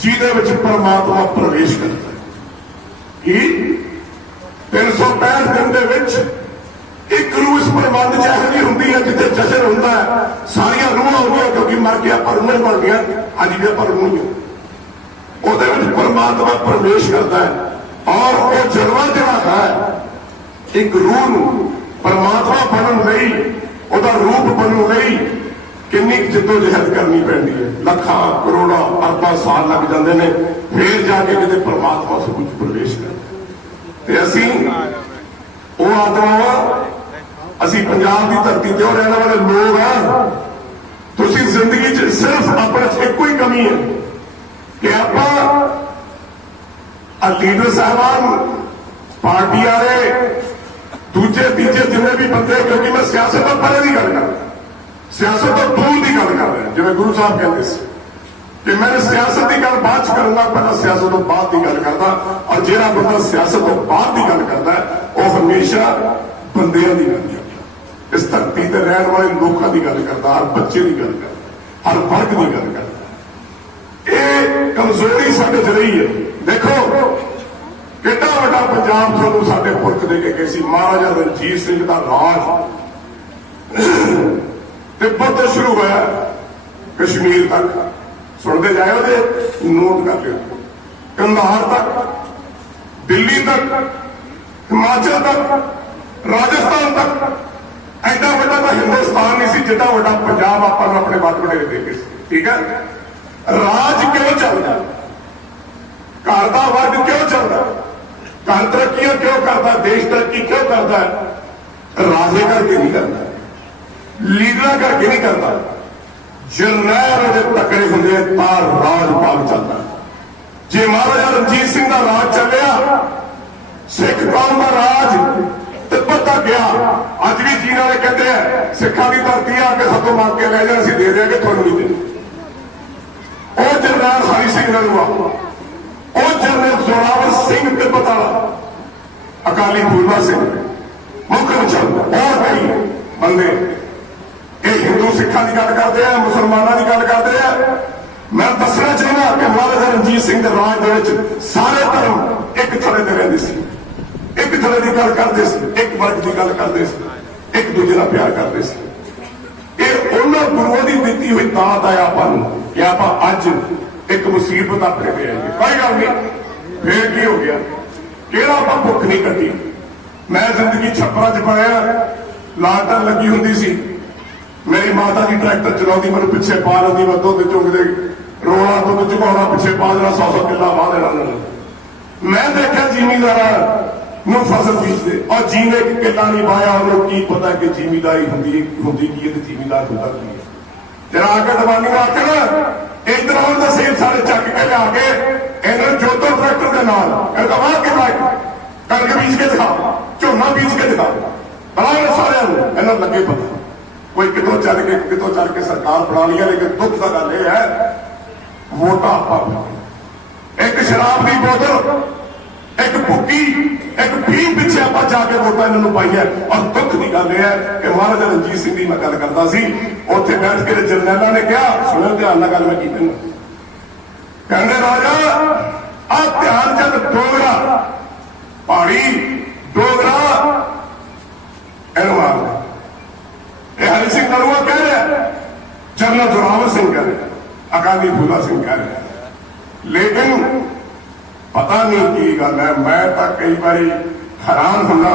ਜਿਹਦੇ ਵਿੱਚ ਪਰਮਾਤਮਾ ਪ੍ਰਵੇਸ਼ ਕਰਦਾ ਹੈ। ਕੀ 365 ਦਿਨ ਦੇ ਵਿੱਚ ਇੱਕ ਰੂਹ ਇਸ ਬ੍ਰਹਮੰਡ 'ਚ ਇਹੋ ਜਿਹੀ ਹੁੰਦੀ ਹੈ ਜਿੱਥੇ ਜਸ਼ਨ ਹੁੰਦਾ ਹੈ, ਸਾਰੀਆਂ ਰੂਹਾਂ ਹੁੰਦੀਆਂ ਕਿਉਂਕਿ ਮਰ ਕੇ ਆਪਾਂ ਰੂਹਾਂ ਬਣ ਗਿਆ, ਅੱਜ ਵੀ ਆਪਾਂ ਰੂਹ ਹੀ ਉਹਦੇ ਵਿੱਚ ਪਰਮਾਤਮਾ ਪ੍ਰਵੇਸ਼ ਕਰਦਾ ਹੈ। ਔਰ ਉਹ ਜਨਮ ਜਿਹੜਾ ਹੈ ਇੱਕ ਰੂਹ ਨੂੰ ਪਰਮਾਤਮਾ ਬਣਨ ਲਈ, ਉਹਦਾ ਰੂਪ ਬਣਨ ਲਈ ਕਿੰਨੀ ਜਿੱਦੋ ਜਹਿਦ ਕਰਨੀ ਪੈਂਦੀ ਹੈ। ਲੱਖਾਂ ਕਰੋੜਾਂ ਅਰਬਾਂ ਸਾਲ ਲੱਗ ਜਾਂਦੇ ਨੇ ਫੇਰ ਜਾ ਕੇ ਕਿਤੇ ਪਰਮਾਤਮਾ ਸਰੂਪ ਪ੍ਰਵੇਸ਼ ਕਰਦੇ। ਤੇ ਅਸੀਂ ਉਹ ਆਤਮਾਵਾਂ, ਅਸੀਂ ਪੰਜਾਬ ਦੀ ਧਰਤੀ ਤੇ ਰਹਿਣ ਵਾਲੇ ਲੋਕ ਆ। ਤੁਸੀਂ ਜ਼ਿੰਦਗੀ 'ਚ ਸਿਰਫ ਆਪਣੇ 'ਚ ਇੱਕੋ ਹੀ ਕਮੀ ਹੈ ਕਿ ਆਪਾਂ ਲੀਡਰ ਸਾਹਿਬਾਨ, ਪਾਰਟੀ ਵਾਲੇ, ਦੂਜੇ ਤੀਜੇ ਜਿੰਨੇ ਵੀ ਬੰਦੇ, ਕਿਉਂਕਿ ਮੈਂ ਸਿਆਸਤ ਤੋਂ ਪਰੇ ਦੀ ਗੱਲ ਕਰ ਰਿਹਾ, ਸਿਆਸਤ ਤੋਂ ਦੂਰ ਦੀ ਗੱਲ ਕਰ ਰਿਹਾ। ਜਿਵੇਂ ਗੁਰੂ ਸਾਹਿਬ ਕਹਿੰਦੇ ਸੀ ਕਿ ਮੈਂ ਸਿਆਸਤ ਦੀ ਗੱਲ ਬਾਅਦ 'ਚ ਕਰੂੰਗਾ, ਪਹਿਲਾਂ ਸਿਆਸਤ ਤੋਂ ਬਾਅਦ ਦੀ ਗੱਲ ਕਰਦਾ। ਔਰ ਜਿਹੜਾ ਬੰਦਾ ਸਿਆਸਤ ਤੋਂ ਬਾਅਦ ਦੀ ਗੱਲ ਕਰਦਾ ਉਹ ਹਮੇਸ਼ਾ ਬੰਦਿਆਂ ਦੀ ਗੱਲ ਕਰਦਾ, ਇਸ ਧਰਤੀ ਤੇ ਰਹਿਣ ਵਾਲੇ ਲੋਕਾਂ ਦੀ ਗੱਲ ਕਰਦਾ, ਹਰ ਬੱਚੇ ਦੀ ਗੱਲ ਕਰਦਾ, ਹਰ ਵਰਗ ਦੀ ਗੱਲ ਕਰਦਾ। ਇਹ ਕਮਜ਼ੋਰੀ ਸਾਡੇ 'ਚ ਰਹੀ ਹੈ। ਦੇਖੋ ਕਿੰਨਾ ਵੱਡਾ ਪੰਜਾਬ ਤੁਹਾਨੂੰ ਸਾਡੇ ਪੁਰਖ ਦੇ ਕੇ ਗਏ ਸੀ। ਮਹਾਰਾਜਾ ਰਣਜੀਤ ਸਿੰਘ ਦਾ ਰਾਜ ਤਿੱਬਤ ਤੋਂ ਸ਼ੁਰੂ ਹੋਇਆ ਕਸ਼ਮੀਰ ਤੱਕ, सुनते जाए नोट कर लियो, कंधार तक, दिल्ली तक, हिमाचल तक, राजस्थान तक एडा वड्डा तो हिंदुस्तान नहीं सी जितना वड्डा पंजाब आपां अपने वध वडेरे दे के। ठीक है, राज क्यों चलता, घर का वर्ग क्यों चलता, घर तरक्कियां क्यों करता, देश तरक्की क्यों करता है? राजे करके नहीं करता, लीडर करके नहीं करता। जरनैल तकड़े होंगे तार राज भाग चलता। जे महाराजा रणजीत सिंह का राज चलिया, सिख कौम का राज तिब्बत तक गया। अज भी चीन वाले कहते हैं सिखा की धरती आके सब तो मांग के ले जाए, असं दे देंगे, थोड़ा नहीं देंगे। ਉਹ ਜਰਨੈਲ ਹਰੀ ਸਿੰਘ ਨਲੂਆ, ਉਹ ਜਰਨੈਲ ਜ਼ੋਰਾਵਰ ਸਿੰਘ ਤਿੱਬਤ ਵਾਲਾ, ਅਕਾਲੀ ਫੂਲਾ ਸਿੰਘ ਮੁੱਖ ਚੰਦ, और कई ਬੰਦੇ ਇਹ ਹਿੰਦੂ ਸਿੱਖਾਂ ਦੀ ਗੱਲ ਕਰਦੇ ਆ, ਮੁਸਲਮਾਨਾਂ ਦੀ ਗੱਲ ਕਰਦੇ ਆ। ਮੈਂ ਦੱਸਣਾ ਚਾਹੁੰਦਾ ਕਿ ਮਹਾਰਾਜਾ ਰਣਜੀਤ ਸਿੰਘ ਦੇ ਰਾਜ ਦੇ ਵਿੱਚ ਸਾਰੇ ਧਰਮ ਇੱਕ ਥੜੇ ਤੇ ਰਹਿੰਦੇ ਸੀ, ਇੱਕ ਥੜੇ ਦੀ ਗੱਲ ਕਰਦੇ ਸੀ, ਇੱਕ ਵਰਗ ਦੀ ਗੱਲ ਕਰਦੇ ਸੀ, ਇੱਕ ਦੂਜੇ ਨਾਲ ਪਿਆਰ ਕਰਦੇ ਸੀ। ਇਹ ਉਹਨਾਂ ਗੁਰੂਆਂ ਦੀ ਦਿੱਤੀ ਹੋਈ ਦਾਤ ਹੈ ਆਪਾਂ ਨੂੰ ਕਿ ਆਪਾਂ ਅੱਜ ਇੱਕ ਮੁਸੀਬਤ ਆਪਣੇ ਤੇ ਆਈਏ। ਕੋਈ ਗੱਲ ਨਹੀਂ, ਫੇਰ ਕੀ ਹੋ ਗਿਆ, ਕਿਹੜਾ ਆਪਾਂ ਭੁੱਖ ਨਹੀਂ ਕੱਟੀ। ਮੈਂ ਜ਼ਿੰਦਗੀ ਛੱਪਰਾਂ 'ਚ ਪਾਇਆ, ਲਾਟਰ ਲੱਗੀ ਹੁੰਦੀ ਸੀ, ਮੇਰੀ ਮਾਤਾ ਜੀ ਟਰੈਕਟਰ ਚਲਾਉਂਦੀ, ਮੈਨੂੰ ਪਿੱਛੇ ਪਾ ਲੈਂਦੀ, ਮੈਂ ਦੁੱਧ ਚੁੰਗਦੇ ਰੋਣਾ ਦੁੱਧ ਚੁਕਾਉਣਾ, ਪਿੱਛੇ ਪਾ ਦੇਣਾ, 100 ਕਿੱਲਾ ਵਾਹ ਦੇਣਾ ਉਹਨਾਂ ਨੂੰ। ਮੈਂ ਦੇਖਿਆ ਜ਼ਿਮੀਂਦਾਰਾਂ ਨੂੰ ਫਸਲ ਬੀਜਦੇ, ਔਰ ਜੀਨੇ ਇੱਕ ਕਿੱਲਾ ਨਹੀਂ ਵਾਹਿਆ, ਉਹਨੂੰ ਕੀ ਪਤਾ ਕਿ ਜ਼ਿਮੀਂਦਾਰੀ ਹੁੰਦੀ ਕੀ ਹੈ ਤੇ ਜ਼ਿਮੀਂਦਾਰ ਹੁੰਦਾ ਕੀ ਹੈ। ਜਰਾ ਆ ਕੇ ਦਵਾਨੀ ਨੂੰ ਆਖਣ ਇਧਰ ਆਉਣ ਦਾ ਸੇਬ ਸਾਰੇ ਚੱਕ ਕੇ ਲਿਆ ਕੇ ਇਹਨਾਂ ਨੂੰ ਜੋਤੋ ਟਰੈਕਟਰ ਦੇ ਨਾਲ ਕਹਿੰਦਾ ਵਾਹ ਕੇ ਲਾਇਕ ਕਣਕ ਬੀਜ ਕੇ ਦਿਖਾ, ਝੋਨਾ ਬੀਜ ਕੇ ਦਿਖਾ, ਬੜਾ ਸਾਰਿਆਂ ਨੂੰ ਇਹਨਾਂ ਲੱਗੇ ਪਤਾ। ਕੋਈ ਕਿਤੋਂ ਚੱਲ ਕੇ ਸਰਕਾਰ ਬਣਾ ਲਈ ਹੈ, ਲੇਕਿਨ ਦੁੱਖ ਦਾ ਗੱਲ ਇਹ ਹੈ ਵੋਟਾਂ ਆਪਾਂ, ਇੱਕ ਸ਼ਰਾਬ ਦੀ ਬੋਤਲ, ਇੱਕ ਭੁੱਕੀ, ਇੱਕ ਫੀਮ ਪਿੱਛੇ ਆਪਾਂ ਜਾ ਕੇ ਵੋਟਾਂ ਇਹਨਾਂ ਨੂੰ ਪਾਈ ਹੈ। ਔਰ ਦੁੱਖ ਦੀ ਗੱਲ ਇਹ ਹੈ ਕਿ ਮਹਾਰਾਜਾ ਰਣਜੀਤ ਸਿੰਘ ਦੀ ਮੈਂ ਗੱਲ ਕਰਦਾ ਸੀ, ਉੱਥੇ ਬੈਠ ਕੇ ਜਰਨੈਲਾਂ ਨੇ ਕਿਹਾ, ਸੁਣਿਓ ਧਿਆਨ ਨਾਲ ਗੱਲ ਮੈਂ ਕੀ ਕਹਿੰਦਾ, ਕਹਿੰਦੇ ਰਾਜਾ ਆਹ ਧਿਆਨ ਚੰਦ ਡੋਗਰਾ, ਪਹਾੜੀ ਡੋਗਰਾ ਇਹਨੂੰ ਮਾਰ। ਇਹ ਹਰੀ ਸਿੰਘ ਨਲੂਆ ਕਹਿ ਰਿਹਾ, ਜਨਰਲ ਜ਼ੋਰਾਵਰ ਸਿੰਘ ਕਹਿ ਰਿਹਾ, ਅਕਾਲੀ ਫੂਲਾ ਸਿੰਘ ਕਹਿ ਰਿਹਾ, ਲੇਕਿਨ ਪਤਾ ਨਹੀਂ ਕੀ ਗੱਲ ਹੈ। ਮੈਂ ਤਾਂ ਕਈ ਵਾਰੀ ਹੈਰਾਨ ਹੁੰਦਾ,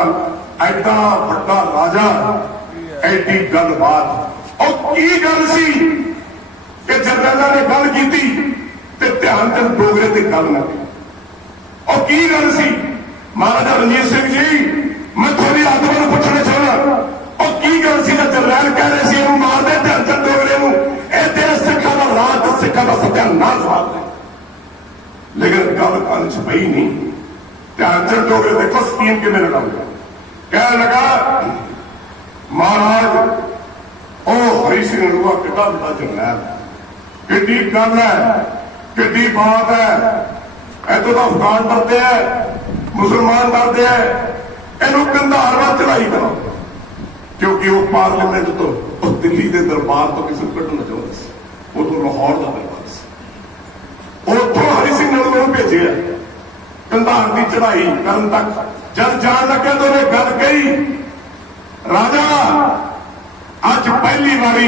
ਐਡਾ ਵੱਡਾ ਰਾਜਾ, ਐਡੀ ਗੱਲਬਾਤ, ਉਹ ਕੀ ਗੱਲ ਸੀ ਕਿ ਜਰਨੈਲਾਂ ਨੇ ਗੱਲ ਕੀਤੀ ਤੇ ਧਿਆਨ ਚੰਦ ਡੋਗਰੇ ਤੇ ਗੱਲ ਨਾ ਕੀਤੀ। ਉਹ ਕੀ ਗੱਲ ਸੀ ਮਹਾਰਾਜਾ ਰਣਜੀਤ ਸਿੰਘ ਜੀ, ਮੈਂ ਤੁਹਾਡੀ ਆਤਮਾ ਨੂੰ ਪੁੱਛਣਾ ਚਾਹੁੰਦਾ, ਉਹ ਕੀ ਗੱਲ ਸੀ ਜਦ ਜਰਨੈਲ ਕਹਿ ਰਹੇ ਸੀ ਇਹਨੂੰ ਮਾਰ ਦੇ ਧਿਆਨ ਚੰਦ ਡੋਗਰੇ ਨੂੰ, ਇਹ ਤੇਰੇ ਸਿੱਖਾਂ ਦਾ ਰਾਜ ਤੇ ਸਿੱਖਾਂ ਦਾ ਸਤਿਆਨਾਸ਼ ਮਾਰ ਦੇ। लेकिन गल कान च पई नहीं। ध्यानचंद डोगरे देखो स्कीम किमें लगाऊंगा, कह लगा महाराज ओ हरी सिंह नलूआ कितना बड़ा जरनैल, किड्डी गल है, किड्डी बात है। इतों तो अफगान डरते हैं, मुसलमान डरते हैं, इनू कंधार में चढ़ाई करो, क्योंकि वो पार्लीमेंट तो दिल्ली के दरबार तो किसी को कढ़ना चाहते थे, वो तो लाहौर का दरबार से, उतों हरी सिंह नलूआ भेजे कंधार की चढ़ाई करन तक। जब जान लगे तो उन्हें गल कही, राजा अज पहली बारी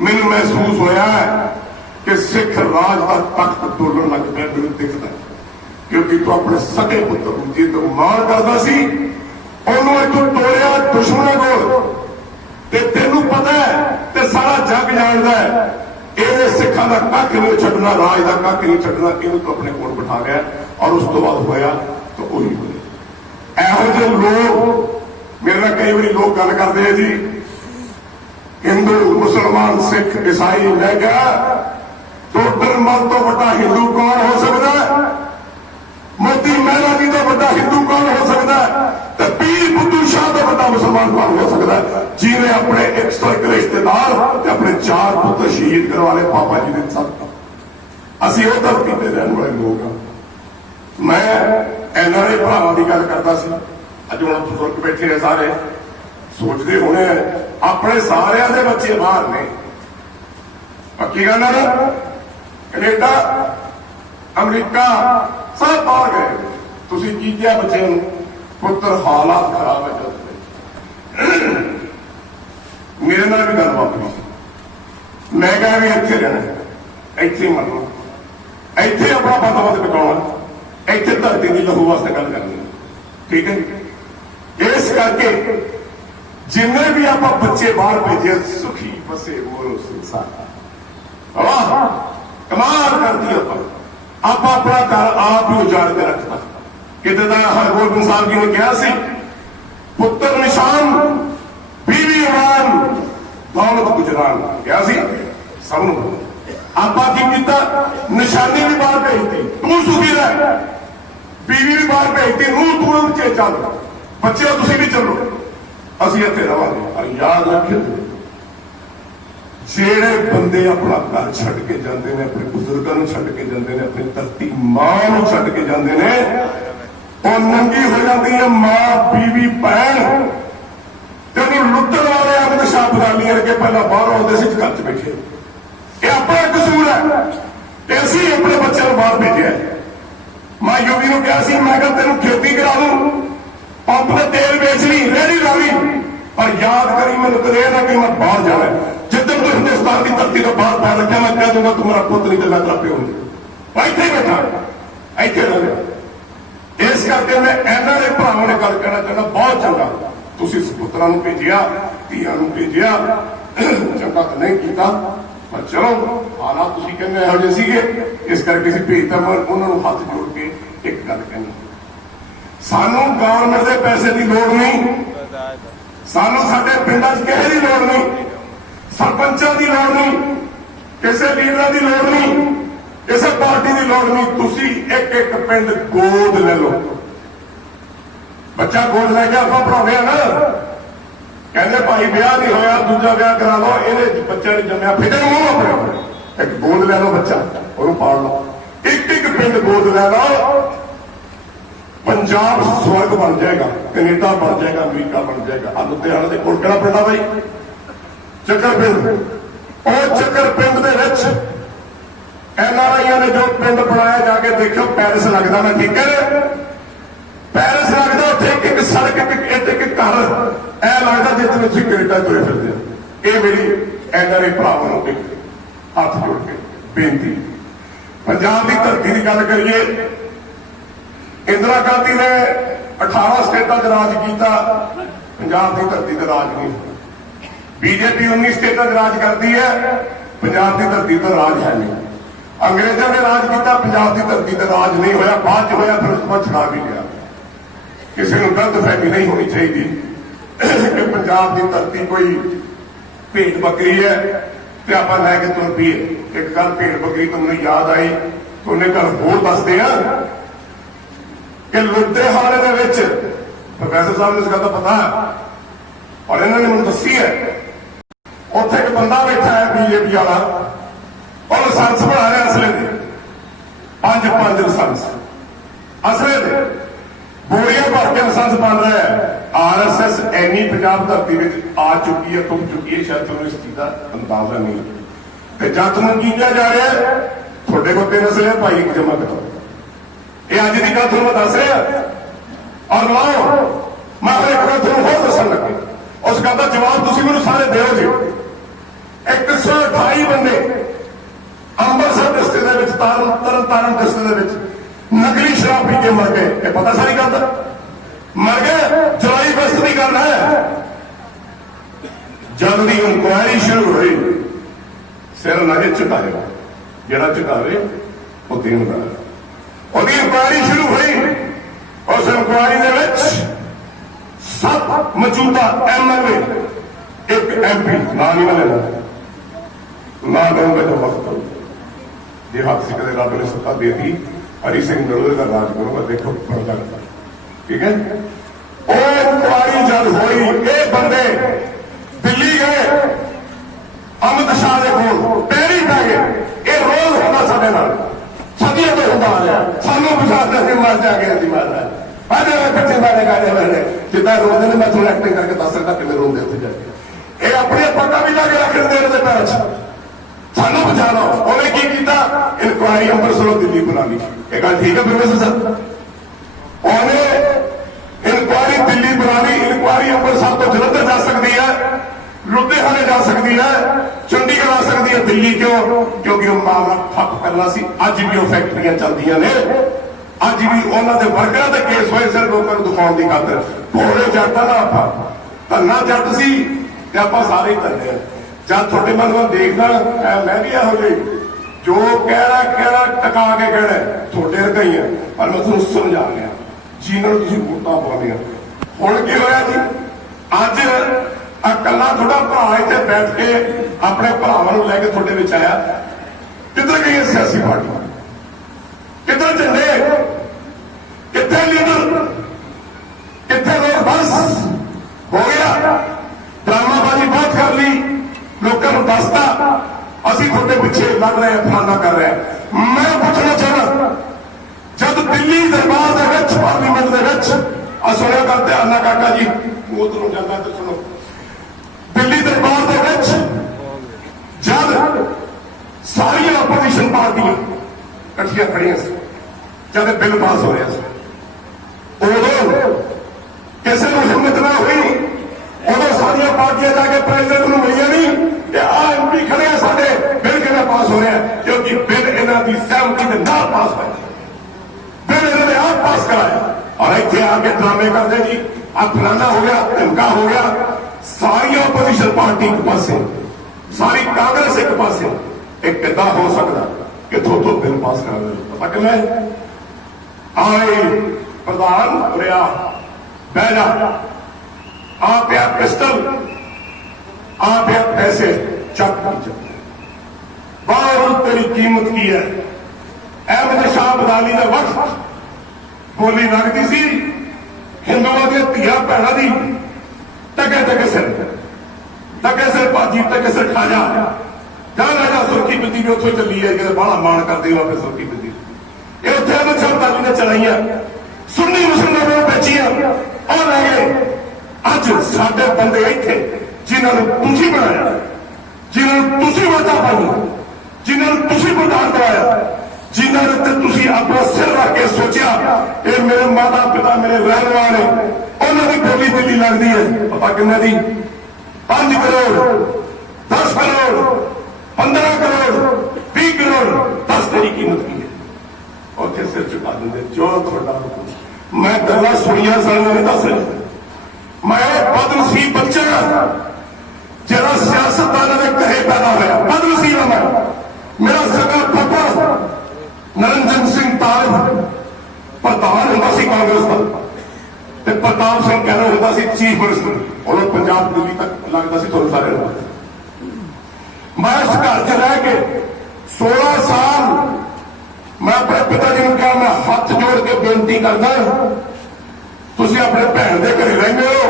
मैनू महसूस होया है कि सिख राज का तख्त डोलन लग पिया, मैनू दिखता, क्योंकि तू अपने सगे पुत्र जी तो माण करता सी, उन्होंने तू तोड़िया दुश्मनों को, तेनू पता है ते सारा जग जानता है ਇਹਨੇ ਸਿੱਖਾਂ ਦਾ ਕੱਖ ਨਹੀਂ ਛੱਡਣਾ, ਰਾਜ ਦਾ ਕੱਖ ਨਹੀਂ ਛੱਡਣਾ, ਇਹਨੂੰ ਤਾਂ ਆਪਣੇ ਕੋਲ ਬਿਠਾ ਲਿਆ। ਔਰ ਉਸ ਤੋਂ ਬਾਅਦ ਹੋਇਆ ਤਾਂ ਉਹੀ ਹੋਇਆ। ਇਹੋ ਜਿਹੇ ਲੋਕ ਮੇਰੇ ਨਾਲ ਕਈ ਵਾਰੀ ਲੋਕ ਗੱਲ ਕਰਦੇ ਆ ਜੀ, ਹਿੰਦੂ ਮੁਸਲਮਾਨ ਸਿੱਖ ਈਸਾਈ, ਮੈਂ ਕਿਹਾ ਟੋਡਰ ਮਲ ਤੋਂ ਵੱਡਾ ਹਿੰਦੂ ਕੌਣ ਹੋ ਸਕਦਾ ਹੈ? ਮੋਤੀ ਮਹਿਲਾ ਜੀ ਤੋਂ ਵੱਡਾ ਹਿੰਦੂ ਕੌਣ ਹੋ ਸਕਦਾ ਹੈ? ਤੇ ਪੀਰ ਬੁੱਧੂ ਸ਼ਾਹ ਤੋਂ ਵੱਡਾ ਮੁਸਲਮਾਨ ਕੌਣ ਹੋ ਸਕਦਾ ਹੈ? ਜਿਹਨੇ ਆਪਣੇ 101 ਰਿਸ਼ਤੇਦਾਰ ਤੇ ਆਪਣੇ 4 ਪੁੱਤਰ ਸ਼ਹੀਦ ਕਰਵਾਲੇ ਪਾਪਾ ਜੀ ਦੇ ਸਾਥ। ਅਸੀਂ ਉਹ ਧਰਤੀ ਤੇ ਰਹਿਣ ਵਾਲੇ ਲੋਕ ਹਾਂ। ਮੈਂ ਇਹਨਾਂ ਦੇ ਭਰਾਵਾਂ ਦੀ ਗੱਲ ਕਰਦਾ ਸੀ, ਅੱਜ ਹੁਣ ਬਜ਼ੁਰਗ ਬੈਠੇ ਨੇ ਸਾਰੇ, ਸੋਚਦੇ ਹੋਣੇ ਆਪਣੇ ਸਾਰਿਆਂ ਦੇ ਬੱਚੇ ਬਾਹਰ ਨੇ, ਪੱਕੀ ਗੱਲ ਹੈ ਨਾ, ਕੈਨੇਡਾ ਅਮਰੀਕਾ ਸਭ ਬਾਹਰ ਗਏ। ਤੁਸੀਂ ਕੀ ਕਿਹਾ ਬੱਚਿਆਂ ਨੂੰ? ਪੁੱਤਰ ਹਾਲਾਤ ਖਰਾਬ ਹੈ। ਜਦ ਮੇਰੇ ਨਾਲ ਵੀ ਗੱਲ ਵਾਪਰੀ, ਮੈਂ ਕਿਹਾ ਵੀ ਇੱਥੇ ਰਹਿਣਾ, ਇੱਥੇ ਮਰਨਾ, ਇੱਥੇ ਆਪਣਾ ਬੰਦੋਬਸਤ ਟਿਕਾਉਣਾ, ਇੱਥੇ ਧਰਤੀ ਦੀ ਲਹੂ ਵਾਸਤੇ ਗੱਲ ਕਰਨੀ। ਠੀਕ ਹੈ, ਇਸ ਕਰਕੇ ਜਿੰਨੇ ਵੀ ਆਪਾਂ ਬੱਚੇ ਬਾਹਰ ਭੇਜੇ ਸੁਖੀ ਬਸੇ ਮੋਰੋ ਸੰਸਾਰ। ਵਾਹ, ਕਮਾਲ ਕਰਦੀ ਆਪਾਂ ਆਪਣਾ ਘਰ ਆਪ ਹੀ ਉਜਾੜ ਕੇ ਰੱਖਦਾ। ਕਿਤੇ ਦਾ ਹਰਗੋਬਿੰਦ ਸਾਹਿਬ ਜੀ ਨੇ ਕਿਹਾ ਸੀ, ਪੁੱਤਰ ਨਿਸ਼ਾਨ ਬੀਵੀ ਇਮਾਨ ਦੌਲਤ ਗੁਜਰਾਨ, ਕਿਹਾ ਸੀ ਸਭ ਨੂੰ। ਆਪਾਂ ਕੀ ਕੀਤਾ, ਨਿਸ਼ਾਨੀ ਵੀ ਬਾਹਰ ਭੇਜਤੀ, ਤੂੰ ਸੁਖੀ ਰਹਿ, ਬੀਵੀ ਵੀ ਬਾਹਰ ਭੇਜਤੀ, ਨੂੰ ਤੂੰ ਉੱਚੇ ਚੱਲ, ਬੱਚਿਓ ਤੁਸੀਂ ਵੀ ਚੱਲੋ, ਅਸੀਂ ਇੱਥੇ ਰਵਾਂਗੇ। ਪਰ ਯਾਦ ਰੱਖਿਓ, ਜਿਹੜੇ ਬੰਦੇ ਆਪਣਾ ਘਰ ਛੱਡ ਕੇ ਜਾਂਦੇ ਨੇ, ਆਪਣੇ ਬਜ਼ੁਰਗਾਂ ਨੂੰ ਛੱਡ ਕੇ ਜਾਂਦੇ ਨੇ, ਆਪਣੀ ਧਰਤੀ ਮਾਂ ਨੂੰ ਛੱਡ ਕੇ ਜਾਂਦੇ ਨੇ, ਉਹ ਨੰਗੀ ਹੋ ਜਾਂਦੀ ਹੈ ਮਾਂ, ਬੀਵੀ, ਭੈਣ। ਤੇ ਉਹਨੂੰ ਲੁੱਟਣ ਵਾਲੇ ਆਪਣੇ ਸ਼ਾਪਦਾਨੀਆਂ ਵਰਗੇ ਪਹਿਲਾਂ ਬਾਹਰ ਆਉਂਦੇ ਸੀ, ਘਰ 'ਚ ਬੈਠੇ। ਇਹ ਆਪਣਾ ਕਸੂਰ ਹੈ ਤੇ ਅਸੀਂ ਆਪਣੇ ਬੱਚਿਆਂ ਨੂੰ ਬਾਹਰ ਭੇਜਿਆ। ਮੈਂ ਯੋਗੀ ਨੂੰ ਕਿਹਾ ਸੀ, ਮੈਂ ਕਿਹਾ ਤੈਨੂੰ ਖੇਤੀ ਕਰਾ ਦੂੰ, ਪੰਪ ਤੇ ਤੇਲ ਵੇਚ ਲਈ, ਰੇਹੜੀ ਲਾ ਲਈ, ਪਰ ਯਾਦ ਕਰੀ ਮੈਨੂੰ ਕਦੇ ਇਹ ਨਾ ਕਿ ਮੈਂ ਬਾਹਰ ਜਾਣਾ। ਜਿੱਦਣ ਤੂੰ ਹਿੰਦੁਸਤਾਨ ਦੀ ਧਰਤੀ ਤੋਂ ਬਾਹਰ ਪੈ ਰੱਖਿਆ, ਮੈਂ ਕਹਿ ਦੂੰਗਾ ਤੂੰ ਮੇਰਾ ਪੁੱਤ ਨਹੀਂ ਤੇ ਮੈਂ ਤੇਰਾ ਪਿਓ ਨਹੀਂ। ਮੈਂ ਇੱਥੇ ਬੈਠਾ, ਇੱਥੇ ਰਹਿ। ਇਸ ਕਰਕੇ ਮੈਂ ਇਹਨਾਂ ਦੇ ਭਰਾਵਾਂ ਨੇ ਗੱਲ ਕਹਿਣਾ ਚਾਹੁੰਦਾ, ਬਹੁਤ ਚੰਗਾ ਤੁਸੀਂ ਸਪੁੱਤਰਾਂ ਨੂੰ ਭੇਜਿਆ, ਧੀਆਂ ਨੂੰ ਭੇਜਿਆ, ਚੰਗਾ ਤਾਂ ਨਹੀਂ ਕੀਤਾ, ਪਰ ਚਲੋ ਹਾਲਾਤ ਤੁਸੀਂ ਕਹਿੰਦੇ ਇਹੋ ਜਿਹੇ ਸੀਗੇ, ਇਸ ਕਰਕੇ ਅਸੀਂ ਭੇਜਤਾ। ਮੈਂ ਉਹਨਾਂ ਨੂੰ ਹੱਥ ਜੋੜ ਕੇ ਇੱਕ ਗੱਲ ਕਹਿੰਦੀ, ਸਾਨੂੰ ਗਵਰਨਮੈਂਟ ਦੇ ਪੈਸੇ ਦੀ ਲੋੜ ਨਹੀਂ, ਸਾਨੂੰ ਸਾਡੇ ਪਿੰਡਾਂ 'ਚ ਕਿਸੇ ਦੀ ਲੋੜ ਨਹੀਂ, ਸਰਪੰਚਾਂ ਦੀ ਲੋੜ ਨਹੀਂ, ਕਿਸੇ ਲੀਡਰਾਂ ਦੀ ਲੋੜ ਨਹੀਂ, ਕਿਸੇ ਪਾਰਟੀ ਦੀ ਲੋੜ ਨਹੀਂ। ਤੁਸੀਂ ਇੱਕ ਇੱਕ ਪਿੰਡ ਗੋਦ ਲੈ ਲਓ। ਬੱਚਾ ਗੋਦ ਲੈ ਕੇ ਆਪਾਂ ਪੜਾਉਂਦੇ ਆ ਨਾ, ਕਹਿੰਦੇ ਭਾਈ ਵਿਆਹ ਨਹੀਂ ਹੋਇਆ, ਦੂਜਾ ਵਿਆਹ ਕਰਾ ਲਓ, ਇਹਦੇ ਬੱਚਾ ਨਹੀਂ ਜੰਮਿਆ, ਫਿਕਰ ਮੂੰਹ ਆਪਣੇ ਇੱਕ ਗੋਦ ਲੈ ਲਓ ਬੱਚਾ, ਉਹਨੂੰ ਪਾਲ ਲਓ। ਇੱਕ ਇੱਕ ਪਿੰਡ ਗੋਦ ਲੈ ਲਓ, ਪੰਜਾਬ ਸਵਰਗ ਬਣ ਜਾਏਗਾ, ਕੈਨੇਡਾ ਬਣ ਜਾਏਗਾ, ਅਮਰੀਕਾ ਬਣ ਜਾਏਗਾ। ਆ ਲੁਧਿਆਣਾ ਦੇ ਕੋਲ ਕਿਹੜਾ ਪਿੰਡ ਆ ਬਾਈ? ਚੱਕਰ ਪਿੰਡ। ਉਹ ਚੱਕਰ ਪਿੰਡ ਦੇ ਵਿੱਚ NRIਆਂ ਨੇ ਜੋ ਪਿੰਡ ਬਣਾਇਆ, ਜਾ ਕੇ ਦੇਖਿਓ, ਪੈਰਿਸ ਲੱਗਦਾ। ਮੈਂ ਠੀਕ ਹੈ, ਪੈਰਿਸ ਲੱਗਦਾ। ਉੱਥੇ ਇੱਕ ਇੱਕ ਸੜਕ, ਇੱਕ ਘਰ ਐ ਲੱਗਦਾ ਜਿਸ ਵਿੱਚ ਕੈਨੇਡਾ ਤੁਰੇ ਫਿਰਦੇ ਆ। ਇਹ ਮੇਰੀ NRI ਭਰਾਵਾਂ ਨੂੰ ਇੱਕ ਹੱਥ ਜੋੜ ਕੇ ਬੇਨਤੀ। ਪੰਜਾਬ ਦੀ ਧਰਤੀ ਦੀ ਗੱਲ ਕਰੀਏ, ਇੰਦਰਾ ਗਾਂਧੀ ਨੇ 18 ਸਟੇਟਾਂ 'ਚ ਰਾਜ ਕੀਤਾ, ਪੰਜਾਬ ਦੀ ਧਰਤੀ ਤੇ ਰਾਜ ਨਹੀਂ ਹੋਇਆ। BJP 19 ਸਟੇਟਾਂ 'ਚ ਰਾਜ ਕਰਦੀ ਹੈ, ਪੰਜਾਬ ਦੀ ਧਰਤੀ ਤੇ ਰਾਜ ਹੈ ਨਹੀਂ। ਅੰਗਰੇਜ਼ਾਂ ਨੇ ਰਾਜ ਕੀਤਾ, ਪੰਜਾਬ ਦੀ ਧਰਤੀ ਤੇ ਰਾਜ ਨਹੀਂ ਹੋਇਆ, ਬਾਅਦ 'ਚ ਹੋਇਆ, ਫਿਰ ਉਸ ਤੋਂ ਬਾਅਦ ਛੁਡਾ ਵੀ ਗਿਆ। ਕਿਸੇ ਨੂੰ ਗਲਤਫਹਿਮੀ ਨਹੀਂ ਹੋਣੀ ਚਾਹੀਦੀ ਕਿ ਪੰਜਾਬ ਦੀ ਧਰਤੀ ਕੋਈ ਭੇਡ ਬੱਕਰੀ ਹੈ ਤੇ ਆਪਾਂ ਲੈ ਕੇ ਤੁਰ ਪਈਏ। ਇੱਕ ਗੱਲ ਭੇਡ ਬੱਕਰੀ ਤੋਂ ਮੈਨੂੰ ਯਾਦ ਆਈ, ਉਹਨੇ ਗੱਲ ਹੋਰ ਦੱਸਦੇ ਆ ਕਿ ਲੁਧਿਆਣੇ ਦੇ ਵਿੱਚ ਪ੍ਰੋਫੈਸਰ ਸਾਹਿਬ ਨੂੰ ਇਸ ਗੱਲ ਦਾ ਪਤਾ ਹੈ ਔਰ ਇਹਨਾਂ ਨੇ ਮੈਨੂੰ ਦੱਸੀ ਹੈ, ਉੱਥੇ ਇੱਕ ਬੰਦਾ ਬੈਠਾ ਹੈ BJP ਵਾਲਾ, ਉਹ ਲਾਇਸੈਂਸ ਬਣਾ ਰਿਹਾ ਅਸਲੇ ਦੇ, 5 ਲਾਇਸੈਂਸ ਅਸਲੇ ਦੇ, ਬੋਰੀਆਂ ਭਰ ਕੇ ਲਾਇਸੈਂਸ ਬਣ ਰਿਹਾ ਹੈ। RSS ਇੰਨੀ ਪੰਜਾਬ ਧਰਤੀ ਵਿੱਚ ਆ ਚੁੱਕੀ ਹੈ, ਤੁਮ ਚੁੱਕੀ ਹੈ, ਸ਼ਾਇਦ ਤੁਹਾਨੂੰ ਇਸ ਚੀਜ਼ ਦਾ ਅੰਦਾਜ਼ਾ ਨਹੀਂ। ਤੇ ਜਦ ਤੁਹਾਨੂੰ ਕੀ ਕਿਹਾ ਜਾ ਰਿਹਾ, ਤੁਹਾਡੇ ਕੋਲ 3 ਅਸਲੇ ਭਾਈ ਇੱਕ ਜਮਾ ਕਰੋ। ਇਹ ਅੱਜ ਦੀ ਗੱਲ ਤੁਹਾਨੂੰ ਮੈਂ ਦੱਸ ਰਿਹਾ ਔਰ ਲਾਓ, ਮੈਂ ਹਰ ਇੱਕ ਗੱਲ ਤੁਹਾਨੂੰ ਹੋਰ ਦੱਸਣ ਲੱਗੇ। ਉਸ ਗੱਲ ਦਾ ਜਵਾਬ ਤੁਸੀਂ ਮੈਨੂੰ ਸਾਰੇ ਦਿਓ ਜੀ। 128 ਬੰਦੇ ਅੰਮ੍ਰਿਤਸਰ ਡਿਸਟ੍ਰਿਕਟ ਦੇ ਵਿੱਚ, ਤਰਨ ਡਿਸਟ੍ਰਿਕਟ ਦੇ ਵਿੱਚ ਨਕਲੀ ਸ਼ਰਾਬ ਪੀ ਕੇ ਮਰ ਗਏ। ਇਹ ਪਤਾ ਸਾਰੀ ਗੱਲ ਦਾ, ਮਰ ਗਏ। ਜੁਲਾਈ ਅਗਸਤ ਦੀ ਗੱਲ ਹੈ। ਜਦ ਦੀ ਇਨਕੁਆਇਰੀ ਸ਼ੁਰੂ ਹੋਈ, ਸਿਰ ਨਗੇ ਝੁਕਾਏਗਾ, ਜਿਹੜਾ ਝੁਕਾਵੇ ਉਹ ਦੇਣਦਾ। ਉਹਦੀ ਇਨਕੁਆਇਰੀ ਸ਼ੁਰੂ ਹੋਈ। ਉਸ ਇਨਕੁਆਇਰੀ ਦੇ ਵਿੱਚ 7 ਮੌਜੂਦਾ MLA, ਇੱਕ MP, ਨਾਂ ਨਹੀਂ ਮੈਂ ਲੈਣਾ, ਨਾ ਲਊਂਗਾ ਜੋ ਵਕਤ ਜੇ ਹੱਥ ਸੀ ਕਦੇ ਰੱਬ ਨੇ ਸੱਤਾ ਦੇ ਦਿੱਤੀ, ਹਰੀ ਸਿੰਘ ਨਲੋਏ ਦਾ ਰਾਜ ਕਰੂਗਾ, ਦੇਖੋ ਬਣਦਾ। ਠੀਕ ਹੈ, ਉਹ ਇਨਕੁਆਇਰੀ ਜਦ ਹੋਈ, ਇਹ ਬੰਦੇ ਦਿੱਲੀ ਗਏ, ਅਮਿਤ ਸ਼ਾਹ ਦੇ ਕੋਲ ਪੈਰੀ ਪੈ ਗਏ। ਇਹ ਰੋਜ਼ ਹੁੰਦਾ ਸਾਡੇ ਨਾਲ, ਸਦੀਆਂ ਤੋਂ ਹੁੰਦਾ ਆ ਰਿਹਾ। ਸਾਨੂੰ ਬੁਝਾਉਂਦੇ ਸੀ ਮਰ ਜਾ ਕੇ ਅਸੀਂ ਮਾਰਨਾ ਆਦੇ ਬੱਚੇ ਬਾਰੇ ਗਾਣੇ ਵਾਲੇ ਜਿੱਦਾਂ ਰੋਂਦੇ ਨੇ, ਮੈਂ ਤੁਹਾਨੂੰ ਐਕਟਿੰਗ ਕਰਕੇ ਦੱਸ ਸਕਦਾ ਕਿਵੇਂ ਰੋਂਦੇ ਉੱਥੇ ਜਾ ਕੇ। ਇਹ ਆਪਣੀਆਂ ਪੱਗਾਂ ਵੀ ਲਾ ਕੇ ਰੱਖ ਦਿੰਦੇ ਇਹਨਾਂ ਦੇ ਪੈਰ 'ਚ, ਸਾਨੂੰ ਬਚਾ ਲਓ। ਉਹਨੇ ਕੀ ਕੀਤਾ, ਇਨਕੁਆਇਰੀ ਅੰਮ੍ਰਿਤਸਰੋਂ ਦਿੱਲੀ ਬਣਾ ਲਈ। ਇਹ ਗੱਲ ਠੀਕ ਹੈ ਪ੍ਰੋਫੈਸਰ ਸਾਹਿਬ? ਉਹਨੇ ਇਨਕੁਆਇਰੀ ਦਿੱਲੀ ਬਣਾ ਲਈ। ਇਨਕੁਆਇਰੀ ਅੰਮ੍ਰਿਤਸਰ ਤੋਂ ਜਲੰਧਰ ਜਾ ਸਕਦੀ ਹੈ, लुधियाने जा सकती है, चंडीगढ़ आ सकती है, दिल्ली क्यों? क्योंकि वो मामला ठप करना सी। अज भी वो फैक्ट्रियां चलदियां ने, अज भी उन्होंने वर्करां दे केस होए सिर्फ लोगों को दिखाने की खातर। भोले जट ना आप धन्ना जट सी ते आपां सारे ही धन्ने आ। जब थोड़े मन में देखना मैं भी यहो जी जो कह रहा टका के कहना थोड़े वर्गा ही है, पर मैं तुम समझा लिया जिन्होंने तुम वोटां पाउणियां। हुण की होया जी, अज कला थोड़ा भरा इतने बैठ के अपने भरावां नूं लैके थोड़े विच आया। किधर गई है सियासी पार्टी? किधर झंडे? किथे लीडर? किथे लोग? बस हो गया, ड्रामाबाजी बहुत कर ली, लोगों को दसता असीं थोड़े पिछे लड़ रहे हैं, फलाना कर रहे हैं। मैं पूछना चाहना, जब दिल्ली दरबार दे विच पार्लीमेंट दे विच सुनिया करते आना काका जी उधरों जाता तो सुनो, दिल्ली दरबार दे विच जब सारी अपोजिशन पार्टियां इकट्ठियां खड़ियां सी, जब बिल पास हो रहा उदों किसी को हिम्मत ना हुई, उदों सारिया पार्टियां जाके प्रेसिडेंट को मिलिया नहीं कि आ एमपी खड़े हैं साडे, बिल किवें पास हो रहा है? क्योंकि बिल इन्हां दी सहमति दे नाल पास होया, बिल इन्होंने आप पास कराया। और इतने आके ड्रामे करते जी अब फलाना हो गया, धमका हो गया। सारी अपोजिशन पार्टी एक पासे, सारी कांग्रेस एक पासे, एक किदा हो सकता कि थो बिल पास कर दे? पता कि मैं आए प्रधान रहा बह जा, आ पिया पिस्टल, आ पिया पैसे, चक बाहर तेरी कीमत की है। अहमद शाह अब्दाली के वक्त बोली लगती सी हिंदुओं की धिया भैनों की, टके टके सिर भाजी, टके सिर खा जा जा सुर्खी पीती भी उतो चली है कि बड़ा मान करते हो फिर सुर्खी पीती। ये उत्थे अहमद शाह अब्दाली ने चलाइया, सुन्नी मुसलमानों बेचिया और लै गए। अज साडे बंदे इत्थे जिन्होंने तुसीं बनाया, जिन्होंने तुसीं वोटां पाईयां, जिन्होंने तुसीं प्रधान कराया, जिन्होंने तुसीं अपना सिर रख के सोचा ये मेरे माता पिता मेरे रहनुमा ने, उन्होंने बोली दिल्ली लगती है पता किन्ने दी? 5 करोड़, 10 करोड़, 15 करोड़, 20 करोड़, 10 तेरी कीमत की है। उत्थे सिर झुका देंगे जो थोड़ा हुक्म। मैं गल्लां सुनिया सन, नहीं दस रहा मैं बदनसीब बच्चा जरा सियासतदान के घरे पैदा होया, बदनसीब है मैं। मेरा सगा पापा नरंजन सिंह तालिब प्रधान होंदा सी कांग्रेस का, ते प्रताप सिंह कहना होंदा सी चीफ मिनिस्टर। उन्होंने पंजाब दिल्ली तक लगता सी तुहानूं सारे लोग। मैं इस घर च रह के 16 साल मैं अपने पिता जी ने कहा मैं हाथ जोड़ के बेनती करदा तुसीं अपने भैन के घरे रहिंदे हो,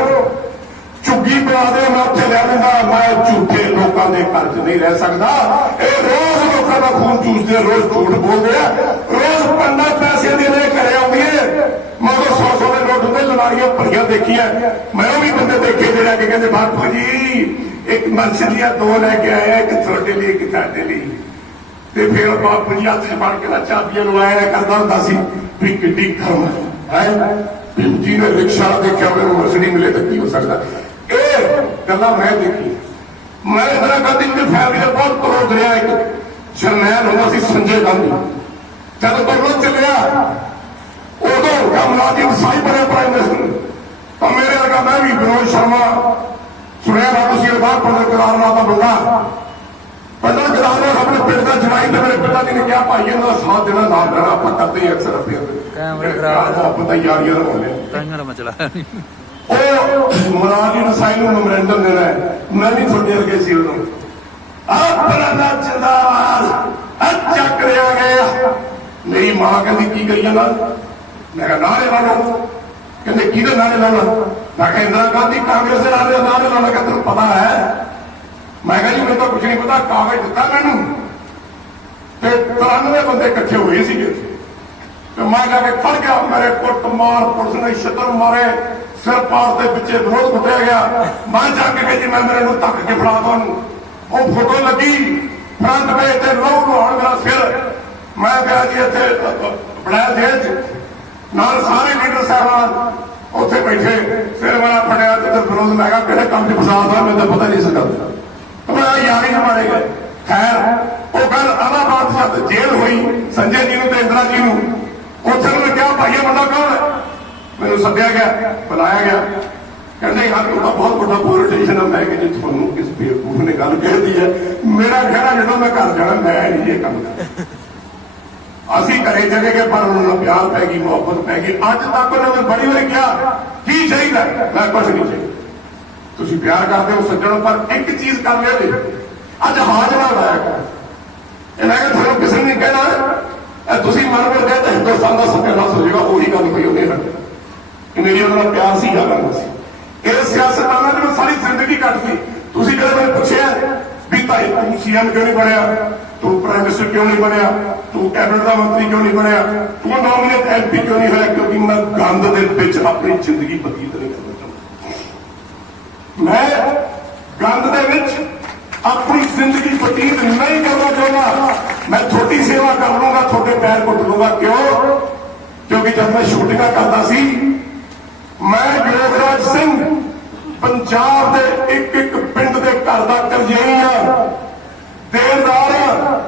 झुग्गी बना दे मैं उत्थे लै लूंगा। मैं झूठे लोगों के घर च नहीं रह सकता। ये रोज लोगों का खून चूसते, रोज झूठ बोलते हैं, रोज पंडा पैसे देने घरे आउंदी है। मगर 100 के नोट होंगे, लड़ाइयां भरियां देखी है मैं, भी बंदे देखे जे लैके कहते बापू जी एक मंच दिया 2 लैके आया, एक थोड़े लिए एक तुहाडे लिए। ते फिर बापू जी हथ च फड़ के ना चाबियां लवाया करता होंदा सी भी किड्डी खम है। जी ने रिक्शा देखा मैं मर्सिडी मिले तो की हो सकता? ये गल्लां मैं देखी। मैं इंदिरा गांधी की फैमिली का बहुत क्लोज रहा। एक जरनैल होंदा सी संजय गांधी, जब बरमत चलिया उदों कमलाजी साई बने प्राइम मिनिस्टर। तो मेरे वर्गा मैं भी विनोद शर्मा सुनिया था तुसीं अरदास पंडित केदारनाथ का बंदा, पंडित केदारनाथ अपने पिंड का जवाई थे। मेरे पिता जी ने कहा भाई इन्हों का साथ देना नाम देना आप करते ही अक्सर मोहब्बत यारियां मनाली रसाई मैमोरेंडम देना है। मैं भी थोड़े वर्गे सी उदों अपना जिंदाबाद चक लिया गया। मेरी मां कहती की करिए ना, मैं कहा नारे लाना, कहते कि नारे लाना? मैं कहा इंदिरा गांधी कांग्रेस के नारे लाना। क्या तेन पता है? मैं कहा जी मैं तो कुछ नहीं पता, कागज दिता मैनू ते 93 बंदे इकट्ठे हुए सी। मैं जाके फड़ गया, मेरे कुट मार, पुलिस ने छतर मारे, सिर पार के पिछे विरोध कुटिया गया। मैं जाके कही जी मैं मेरे को धक के फड़ा दो, वो फोटो लगी फ्रंट पेज से लहू लुहान मेरा सिर। मैं कहा जी इतने बनाया जेल च नाल सारे लीडर साहबान ਉੱਥੇ ਬੈਠੇ ਫਿਰ ਮੇਰਾ ਫੜਿਆ ਤੇ ਵਿਰੋਧ ਮੈਂ ਕਿਹਾ ਕਿਹੜੇ ਕੰਮ 'ਚ ਫਸਾਦ ਹੋਇਆ ਮੈਨੂੰ ਤਾਂ ਪਤਾ ਨਹੀਂ ਸੀਗਾ ਮੈਂ ਯਾਰੀ ਨੂੰ ਮਾਰੇ ਗਏ। ਖੈਰ ਉਹ ਗੱਲ ਅਲਾਹਾਬਾਦ ਜਦ ਜੇਲ੍ਹ ਹੋਈ ਸੰਜੇ ਜੀ ਨੂੰ ਤੇ ਇੰਦਰਾ ਜੀ ਨੂੰ, ਉੱਥੇ ਉਹਨੇ ਕਿਹਾ ਭਾਈ ਇਹ ਬੰਦਾ ਕੌਣ ਹੈ? ਮੈਨੂੰ ਸੱਦਿਆ ਗਿਆ, ਬੁਲਾਇਆ ਗਿਆ, ਕਹਿੰਦੇ ਯਾਰ ਤੁਹਾਡਾ ਬਹੁਤ ਵੱਡਾ ਪੋਲੀਟੀਸ਼ੀਅਨ ਹੈ। ਮੈਂ ਕਿ ਜੀ ਤੁਹਾਨੂੰ ਕਿਸ ਬੇਵਕੂਫ ਨੇ ਗੱਲ ਕਹਿਦੀ ਹੈ? ਮੇਰਾ ਖਹਿਰਾ ਜਦੋਂ ਮੈਂ ਘਰ ਜਾਣਾ ਮੈਂ ਨਹੀਂ ਇਹ ਕੰਮ ਕਰਨਾ। ਅਸੀਂ ਘਰੇ ਚਲੇ ਗਏ ਪਰ ਉਹਨਾਂ ਨੂੰ ਪਿਆਰ ਪੈ ਗਈ, ਮੁਹੱਬਤ ਪੈ ਗਈ। ਅੱਜ ਤੱਕ ਉਹਨਾਂ ਨੇ ਬੜੀ ਵਾਰੀ ਕਿਹਾ ਕੀ ਚਾਹੀਦਾ, ਮੈਂ ਕੁਛ ਨਹੀਂ ਚਾਹੀਦਾ, ਤੁਸੀਂ ਪਿਆਰ ਕਰਦੇ ਹੋ ਸੱਜਣੋ, ਪਰ ਇੱਕ ਚੀਜ਼ ਕਰ ਲਿਓ ਜੀ, ਅੱਜ ਹਾਜ਼ਰਾ ਲਾਇਆ ਕਰ। ਇਹ ਮੈਂ ਕਿਹਾ ਤੁਹਾਨੂੰ ਕਿਸੇ ਨੇ ਨਹੀਂ ਕਹਿਣਾ ਤੁਸੀਂ ਮਨ ਵਿੱਚ ਗਏ ਤਾਂ ਹਿੰਦੁਸਤਾਨ ਦਾ ਸਤਿਆਨਾਸ਼ ਹੋ ਜਾਏਗਾ। ਉਹੀ ਗੱਲ ਹੋਈ ਉਹਨੇ ਕਿ ਮੇਰੀ ਉਹਨਾਂ ਦਾ ਪਿਆਰ ਸੀ, ਯਾਰ ਸੀ। ਇਹ ਸਿਆਸਤਦਾਨਾਂ ਨੇ ਸਾਰੀ ਜ਼ਿੰਦਗੀ ਕੱਟਦੀ। ਤੁਸੀਂ ਕਦੇ ਮੈਨੂੰ ਪੁੱਛਿਆ ਵੀ ਭਾਈ ਤੂੰ ਸੀਐਮ ਕਿਉਂ ਨਹੀਂ ਬਣਿਆ, ਤੂੰ ਪ੍ਰਾਈਮ ਮਿਨਿਸਟਰ ਕਿਉਂ ਨਹੀਂ ਬਣਿਆ, ਤੂੰ ਕੈਬਨਿਟ ਦਾ ਮੰਤਰੀ ਕਿਉਂ ਨਹੀਂ ਬਣਿਆ, ਤੂੰ ਨੌਮੀਨੇਟ ਐਮਪੀ ਕਿਉਂ ਨਹੀਂ ਹੋਇਆ? ਕਿਉਂਕਿ ਮੈਂ ਗੰਦ ਦੇ ਵਿੱਚ ਆਪਣੀ ਜ਼ਿੰਦਗੀ ਬਤੀਤ ਨਹੀਂ ਕਰਨਾ ਚਾਹੁੰਦਾ। ਮੈਂ ਗੰਦ ਦੇ ਵਿੱਚ ਆਪਣੀ ਜ਼ਿੰਦਗੀ ਬਤੀਤ ਨਹੀਂ ਕਰਨਾ ਚਾਹੁੰਦਾ। ਮੈਂ ਤੁਹਾਡੀ ਸੇਵਾ ਕਰ ਲੂੰਗਾ, ਤੁਹਾਡੇ ਪੈਰ ਘੁੱਟ ਲੂੰਗਾ। ਕਿਉਂ? ਕਿਉਂਕਿ ਜਦ ਮੈਂ ਸ਼ੂਟਿੰਗਾਂ ਕਰਦਾ ਸੀ, ਮੈਂ ਯੋਗਰਾਜ ਸਿੰਘ ਪੰਜਾਬ ਦੇ ਇੱਕ ਇੱਕ ਪਿੰਡ ਦੇ ਘਰ ਦਾ ਕਰਜ਼ਈ ਆ, ਦੇਣਦਾਰ ਆ।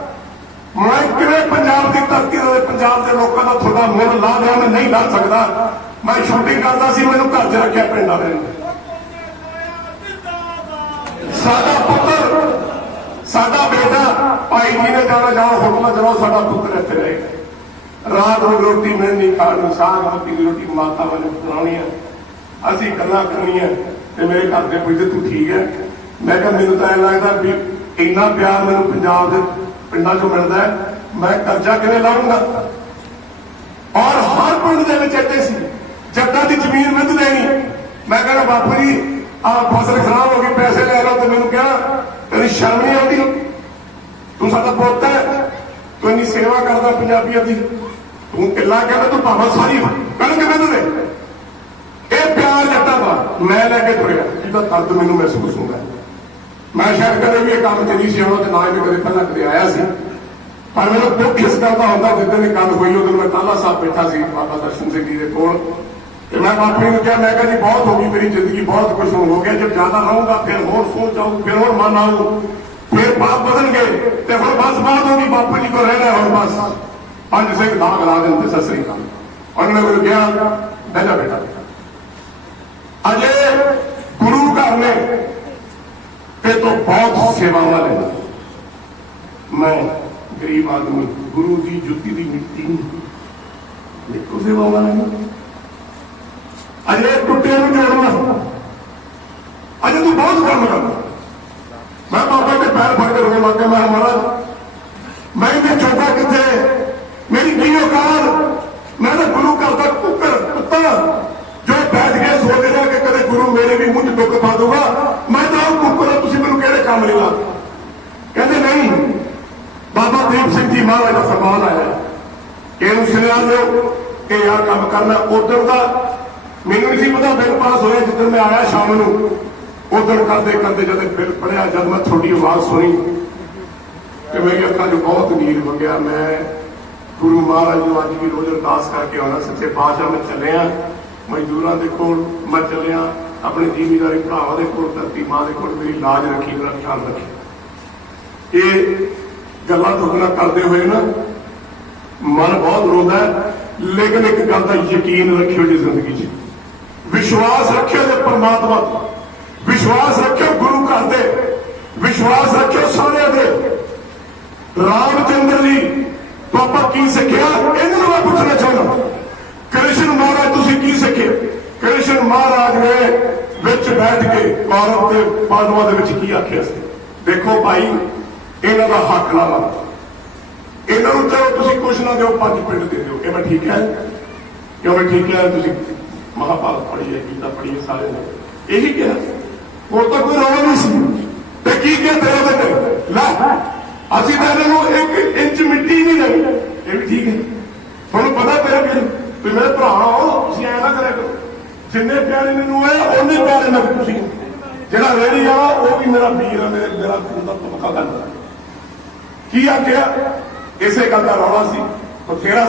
ਮੈਂ ਕਿਵੇਂ ਪੰਜਾਬ ਦੀ ਧਰਤੀ ਤੇ ਪੰਜਾਬ ਦੇ ਲੋਕਾਂ ਦਾ ਤੁਹਾਡਾ ਮੁੱਲ ਲਾ ਦਿਆਂ? ਮੈਂ ਨਹੀਂ ਲਾ ਸਕਦਾ। ਮੈਂ ਸ਼ੂਟਿੰਗ ਕਰਦਾ ਸੀ, ਮੈਨੂੰ ਘਰ 'ਚ ਰੱਖਿਆ ਪਿੰਡ ਵਾਲਿਆਂ ਨੇ। ਸਾਡਾ ਪੁੱਤਰ, ਸਾਡਾ ਬੇਟਾ, ਭਾਈ ਜੀ ਨੇ ਜਾਣਾ ਜਾਓ ਹੋਟਲਾਂ 'ਚ ਰਹੋ, ਸਾਡਾ ਪੁੱਤਰ ਇੱਥੇ ਰਹੇਗਾ। ਰਾਤ ਨੂੰ ਰੋਟੀ ਮਿਲਣੀ ਖਾਣ ਨੂੰ, ਸਾਗ ਮੱਕੀ ਦੀ ਰੋਟੀ ਮਾਤਾ ਵਾਲੇ ਬਣਾਉਣੀ ਆ, ਅਸੀਂ ਗੱਲਾਂ ਕਰਨੀਆਂ। ਤੇ ਮੇਰੇ ਘਰ ਦੇ ਪੁੱਛਦੇ ਤੂੰ ਠੀਕ ਹੈ? ਮੈਂ ਕਿਹਾ ਮੈਨੂੰ ਤਾਂ ਐਂ ਲੱਗਦਾ ਵੀ ਇੰਨਾ ਪਿਆਰ ਮੈਨੂੰ ਪੰਜਾਬ ਦੇ ਪਿੰਡਾਂ 'ਚੋਂ ਮਿਲਦਾ ਹੈ, ਮੈਂ ਕਰਜ਼ਾ ਕਿਵੇਂ ਲਾਉਂਗਾ? ਔਰ ਹਰ ਪਿੰਡ ਦੇ ਵਿੱਚ ਇੱਥੇ ਸੀ ਜੱਟਾਂ ਦੀ ਜ਼ਮੀਨ ਮਿੱਧ ਦੇਣੀ। ਮੈਂ ਕਹਿੰਦਾ ਬਾਪੂ ਜੀ ਆਹ ਫਸਲ ਖਰਾਬ ਹੋ ਗਈ, ਪੈਸੇ ਲੈ ਲਓ। ਤੇ ਮੈਨੂੰ ਕਿਹਾ ਤੇਰੀ ਸ਼ਰਮ ਨਹੀਂ ਆਉਂਦੀ? ਤੂੰ ਸਾਡਾ ਪੁੱਤ ਹੈ, ਤੂੰ ਇੰਨੀ ਸੇਵਾ ਕਰਦਾ ਪੰਜਾਬੀਆਂ ਦੀ, ਤੂੰ ਕਿੱਲਾ ਕਹਿੰਦਾ ਤੂੰ ਭਾਵੇਂ ਸਾਰੀ ਕਣਕ ਮਿੱਧ ਦੇ। ਇਹ ਪਿਆਰ ਜੱਟਾਂ ਦਾ ਮੈਂ ਲੈ ਕੇ ਤੁਰਿਆ, ਜਿਹਦਾ ਦਰਦ ਮੈਨੂੰ ਮਹਿਸੂਸ ਹੁੰਦਾ। ਮੈਂ ਸ਼ਾਇਦ ਕਦੇ ਵੀ ਇਹ ਕੰਮ 'ਚ ਨਹੀਂ ਸੀ ਆਉਣਾ ਤੇ ਨਾ ਹੀ ਕਦੇ ਪਹਿਲਾਂ ਕਦੇ ਆਇਆ ਸੀ, ਪਰ ਮੈਨੂੰ ਦੁੱਖ ਇਸ ਗੱਲ ਦਾ ਹੁੰਦਾ ਜਿੱਦਣ ਇਹ ਗੱਲ ਹੋਈ ਉਦੋਂ ਮੈਂ ਟਾਹਲਾ ਸਾਹਿਬ ਬੈਠਾ ਸੀ ਬਾਬਾ ਦਰਸ਼ਨ ਸਿੰਘ ਜੀ ਦੇ ਕੋਲ। ਤੇ ਮੈਂ ਬਾਪੂ ਨੂੰ ਕਿਹਾ, ਮੈਂ ਕਿਹਾ ਜੀ ਬਹੁਤ ਹੋ ਗਈ ਮੇਰੀ ਜ਼ਿੰਦਗੀ, ਬਹੁਤ ਕੁਝ ਹੋ ਗਿਆ, ਜਦ ਜ਼ਿਆਦਾ ਰਹੂੰਗਾ ਫਿਰ ਹੋਰ ਸੋਚ ਆਊ, ਫਿਰ ਹੋਰ ਮਨ ਆਊ, ਫਿਰ ਬਾਪ ਬਦਲਣਗੇ ਤੇ ਹੁਣ ਬਸ ਬਾਤ ਹੋ ਗਈ, ਬਾਪੂ ਜੀ ਕੋਲ ਰਹਿਣਾ ਹੁਣ ਬਸ। ਪੰਜ ਸਿੰਘ ਦਾਗ ਲਾ ਦਿੰਦੇ ਸਤਿ ਸ੍ਰੀ ਅਕਾਲ। ਉਹਨੇ ਮੈਨੂੰ ਕਿਹਾ ਬਹਿ ਜਾ ਬੇਟਾ, ਅਜੇ ਗੁਰੂ ਘਰ ਨੇ ਤੇ ਤੋਂ ਬਹੁਤ ਸੇਵਾਵਾਂ ਲੈਣਾ। ਮੈਂ ਗਰੀਬ ਆਦਮੀ, ਗੁਰੂ ਦੀ ਜੁੱਤੀ ਦੀ ਮਿੱਟੀ ਨਹੀਂ, ਦੇਖੋ ਸੇਵਾਵਾਂ ਲੈਣਾ। ਅਜੇ ਟੁੱਟੇ ਨੂੰ ਜੋੜਨਾ, ਅਜੇ ਤੂੰ ਬਹੁਤ ਕੰਮ ਕਰਨਾ। ਮੈਂ ਬਾਬਾ ਦੇ ਪੈਰ ਫੜ ਕੇ ਰੋਣ ਲੱਗ ਗਿਆ। ਮੈਂ ਮਹਾਰਾਜ ਮੈਂ ਤੇ ਛੋਟਾ ਕਿੱਥੇ, ਮੇਰੀ ਕੀ ਔਕਾਤ? ਮੈਂ ਤਾਂ ਗੁਰੂ ਘਰ ਦਾ ਕੁੱਕਰ ਕੁੱਤਾ ਜੋ ਬੈਠ ਕੇ ਸੋਚ ਰਿਹਾ ਕਿ ਕਦੇ ਗੁਰੂ ਮੇਰੇ ਵੀ ਮੂੰਹ 'ਚ ਦੁੱਖ ਪਾ ਦੂਗਾ। ਮੈਂ ਤਾਂ ਉਹ ਕੁੱਕਰ, ਤੁਸੀਂ ਮੈਨੂੰ ਕਿਹੜੇ ਕੰਮ ਲਈ ਲਾ? ਕਹਿੰਦੇ ਨਹੀਂ, ਬਾਬਾ ਦੀਪ ਸਿੰਘ ਜੀ ਮਹਾਰਾਜ ਦਾ ਫਰਮਾਨ ਆਇਆ, ਇਹਨੂੰ ਸੁਣਿਆ ਦਿਓ ਕਿ ਯਾਰ ਕੰਮ ਕਰਨਾ। ਉਧਰ ਦਾ ਮੈਨੂੰ ਨਹੀਂ ਸੀ ਪਤਾ, ਬਿੱਲ ਪਾਸ ਹੋਇਆ ਜਿੱਦਣ ਮੈਂ ਆਇਆ ਸ਼ਾਮ ਨੂੰ। ਉਧਰ ਕਰਦੇ ਕਰਦੇ ਜਦ ਬਿੱਲ ਪੜਿਆ, ਜਦ ਮੈਂ ਤੁਹਾਡੀ ਆਵਾਜ਼ ਸੁਣੀ ਤੇ ਮੇਰੀ ਅੱਖਾਂ 'ਚ ਬਹੁਤ ਨੀਰ ਵਗਿਆ। ਮੈਂ ਗੁਰੂ ਮਹਾਰਾਜ ਨੂੰ ਅੱਜ ਵੀ ਰੋਜ਼ ਅਰਦਾਸ ਕਰਕੇ ਆਉਣਾ, ਸੱਚੇ ਪਾਤਸ਼ਾਹ ਮੈਂ ਚੱਲਿਆ ਮਜ਼ਦੂਰਾਂ ਦੇ ਕੋਲ, ਮੈਂ ਚੱਲਿਆ ਆਪਣੇ ਜ਼ਿਮੀਂਦਾਰੀ ਭਰਾਵਾਂ ਦੇ ਕੋਲ, ਧਰਤੀ ਮਾਂ ਦੇ ਕੋਲ, ਮੇਰੀ ਲਾਜ ਰੱਖੀ, ਮੇਰਾ ਖਿਆਲ ਰੱਖੀ। ਇਹ ਗੱਲਾਂ ਤੁਹਾਡੇ ਨਾਲ ਕਰਦੇ ਹੋਏ ਨਾ ਮਨ ਬਹੁਤ ਰੋਂਦਾ, ਲੇਕਿਨ ਇੱਕ ਗੱਲ ਦਾ ਯਕੀਨ ਰੱਖਿਓ ਜੀ ਜ਼ਿੰਦਗੀ 'ਚ, ਵਿਸ਼ਵਾਸ ਰੱਖਿਓ ਜੇ ਪਰਮਾਤਮਾ ਤੇ, ਵਿਸ਼ਵਾਸ ਰੱਖਿਓ ਗੁਰੂ ਘਰ ਦੇ, ਵਿਸ਼ਵਾਸ ਰੱਖਿਓ ਸਾਰਿਆਂ ਦੇ। ਰਾਮਚੰਦਰ ਜੀ ਤੋਂ ਆਪਾਂ ਕੀ ਸਿੱਖਿਆ? ਇਹਨਾਂ ਨੂੰ ਮੈਂ ਪੁੱਛਣਾ ਚਾਹੁੰਦਾ, ਕ੍ਰਿਸ਼ਨ ਮਹਾਰਾਜ ਤੁਸੀਂ ਕੀ ਸਿੱਖੇ? ਕ੍ਰਿਸ਼ਨ ਮਹਾਰਾਜ ਨੇ ਵਿੱਚ ਬੈਠ ਕੇ ਕੌਰਵ ਤੇ ਪਾਂਡਵਾਂ ਦੇ ਵਿੱਚ ਕੀ ਆਖਿਆ ਸੀ? ਦੇਖੋ ਭਾਈ, ਇਹਨਾਂ ਦਾ ਹੱਕ ਨਾ ਲਾਓ, ਇਹਨਾਂ ਨੂੰ ਚਲੋ ਤੁਸੀਂ ਕੁਛ ਨਾ ਦਿਓ, 5 ਪਿੰਡ ਦੇ ਦਿਓ। ਇਹ ਮੈਂ ਠੀਕ ਹੈ? ਕਿਉਂ ਮੈਂ ਠੀਕ ਹੈ? ਤੁਸੀਂ ਮਹਾਭਾਰਤ ਪੜ੍ਹੀ ਹੈ, ਗੀਤਾ ਪੜ੍ਹੀ ਹੈ, ਸਾਰੇ ਨੇ ਇਹੀ ਕਿਹਾ। ਹੋਰ ਤਾਂ ਕੋਈ ਰੌਲਾ ਨਹੀਂ ਸੀ। ਤੇ ਕੀ ਕਿਹਾ ਤੇਰੇ ਬੇਟੇ? ਲੈ ਅਸੀਂ ਤਾਂ ਇਹਨਾਂ ਨੂੰ 1 ਇੰਚ ਮਿੱਟੀ ਨਹੀਂ ਦੇਣੀ। ਇਹ ਵੀ ਠੀਕ ਹੈ। ਤੁਹਾਨੂੰ ਪਤਾ ਤੇਰੇ ਵੀ ਮੇਰੇ ਭਰਾ ਹੋ, ਤੁਸੀਂ ਐਂ ਨਾ ਕਰਿਆ ਕਰੋ। ਜਿੰਨੇ ਪਿਆਰੇ ਮੈਨੂੰ ਹੈ ਉਹਨੇ ਪਿਆਰੇ ਨਾਲ ਤੁਸੀਂ। ਜਿਹੜਾ ਰੇੜੀ ਆ ਉਹ ਵੀ ਮੇਰਾ ਵੀਰ ਆ, ਮੇਰਾ ਖੂਨ ਦਾ ਤਬਕਾ ਕਰਦਾ। ਕੀ ਆਖਿਆ? ਇਸੇ ਗੱਲ ਦਾ ਰੌਲਾ ਸੀ ਬਥੇਰਾ।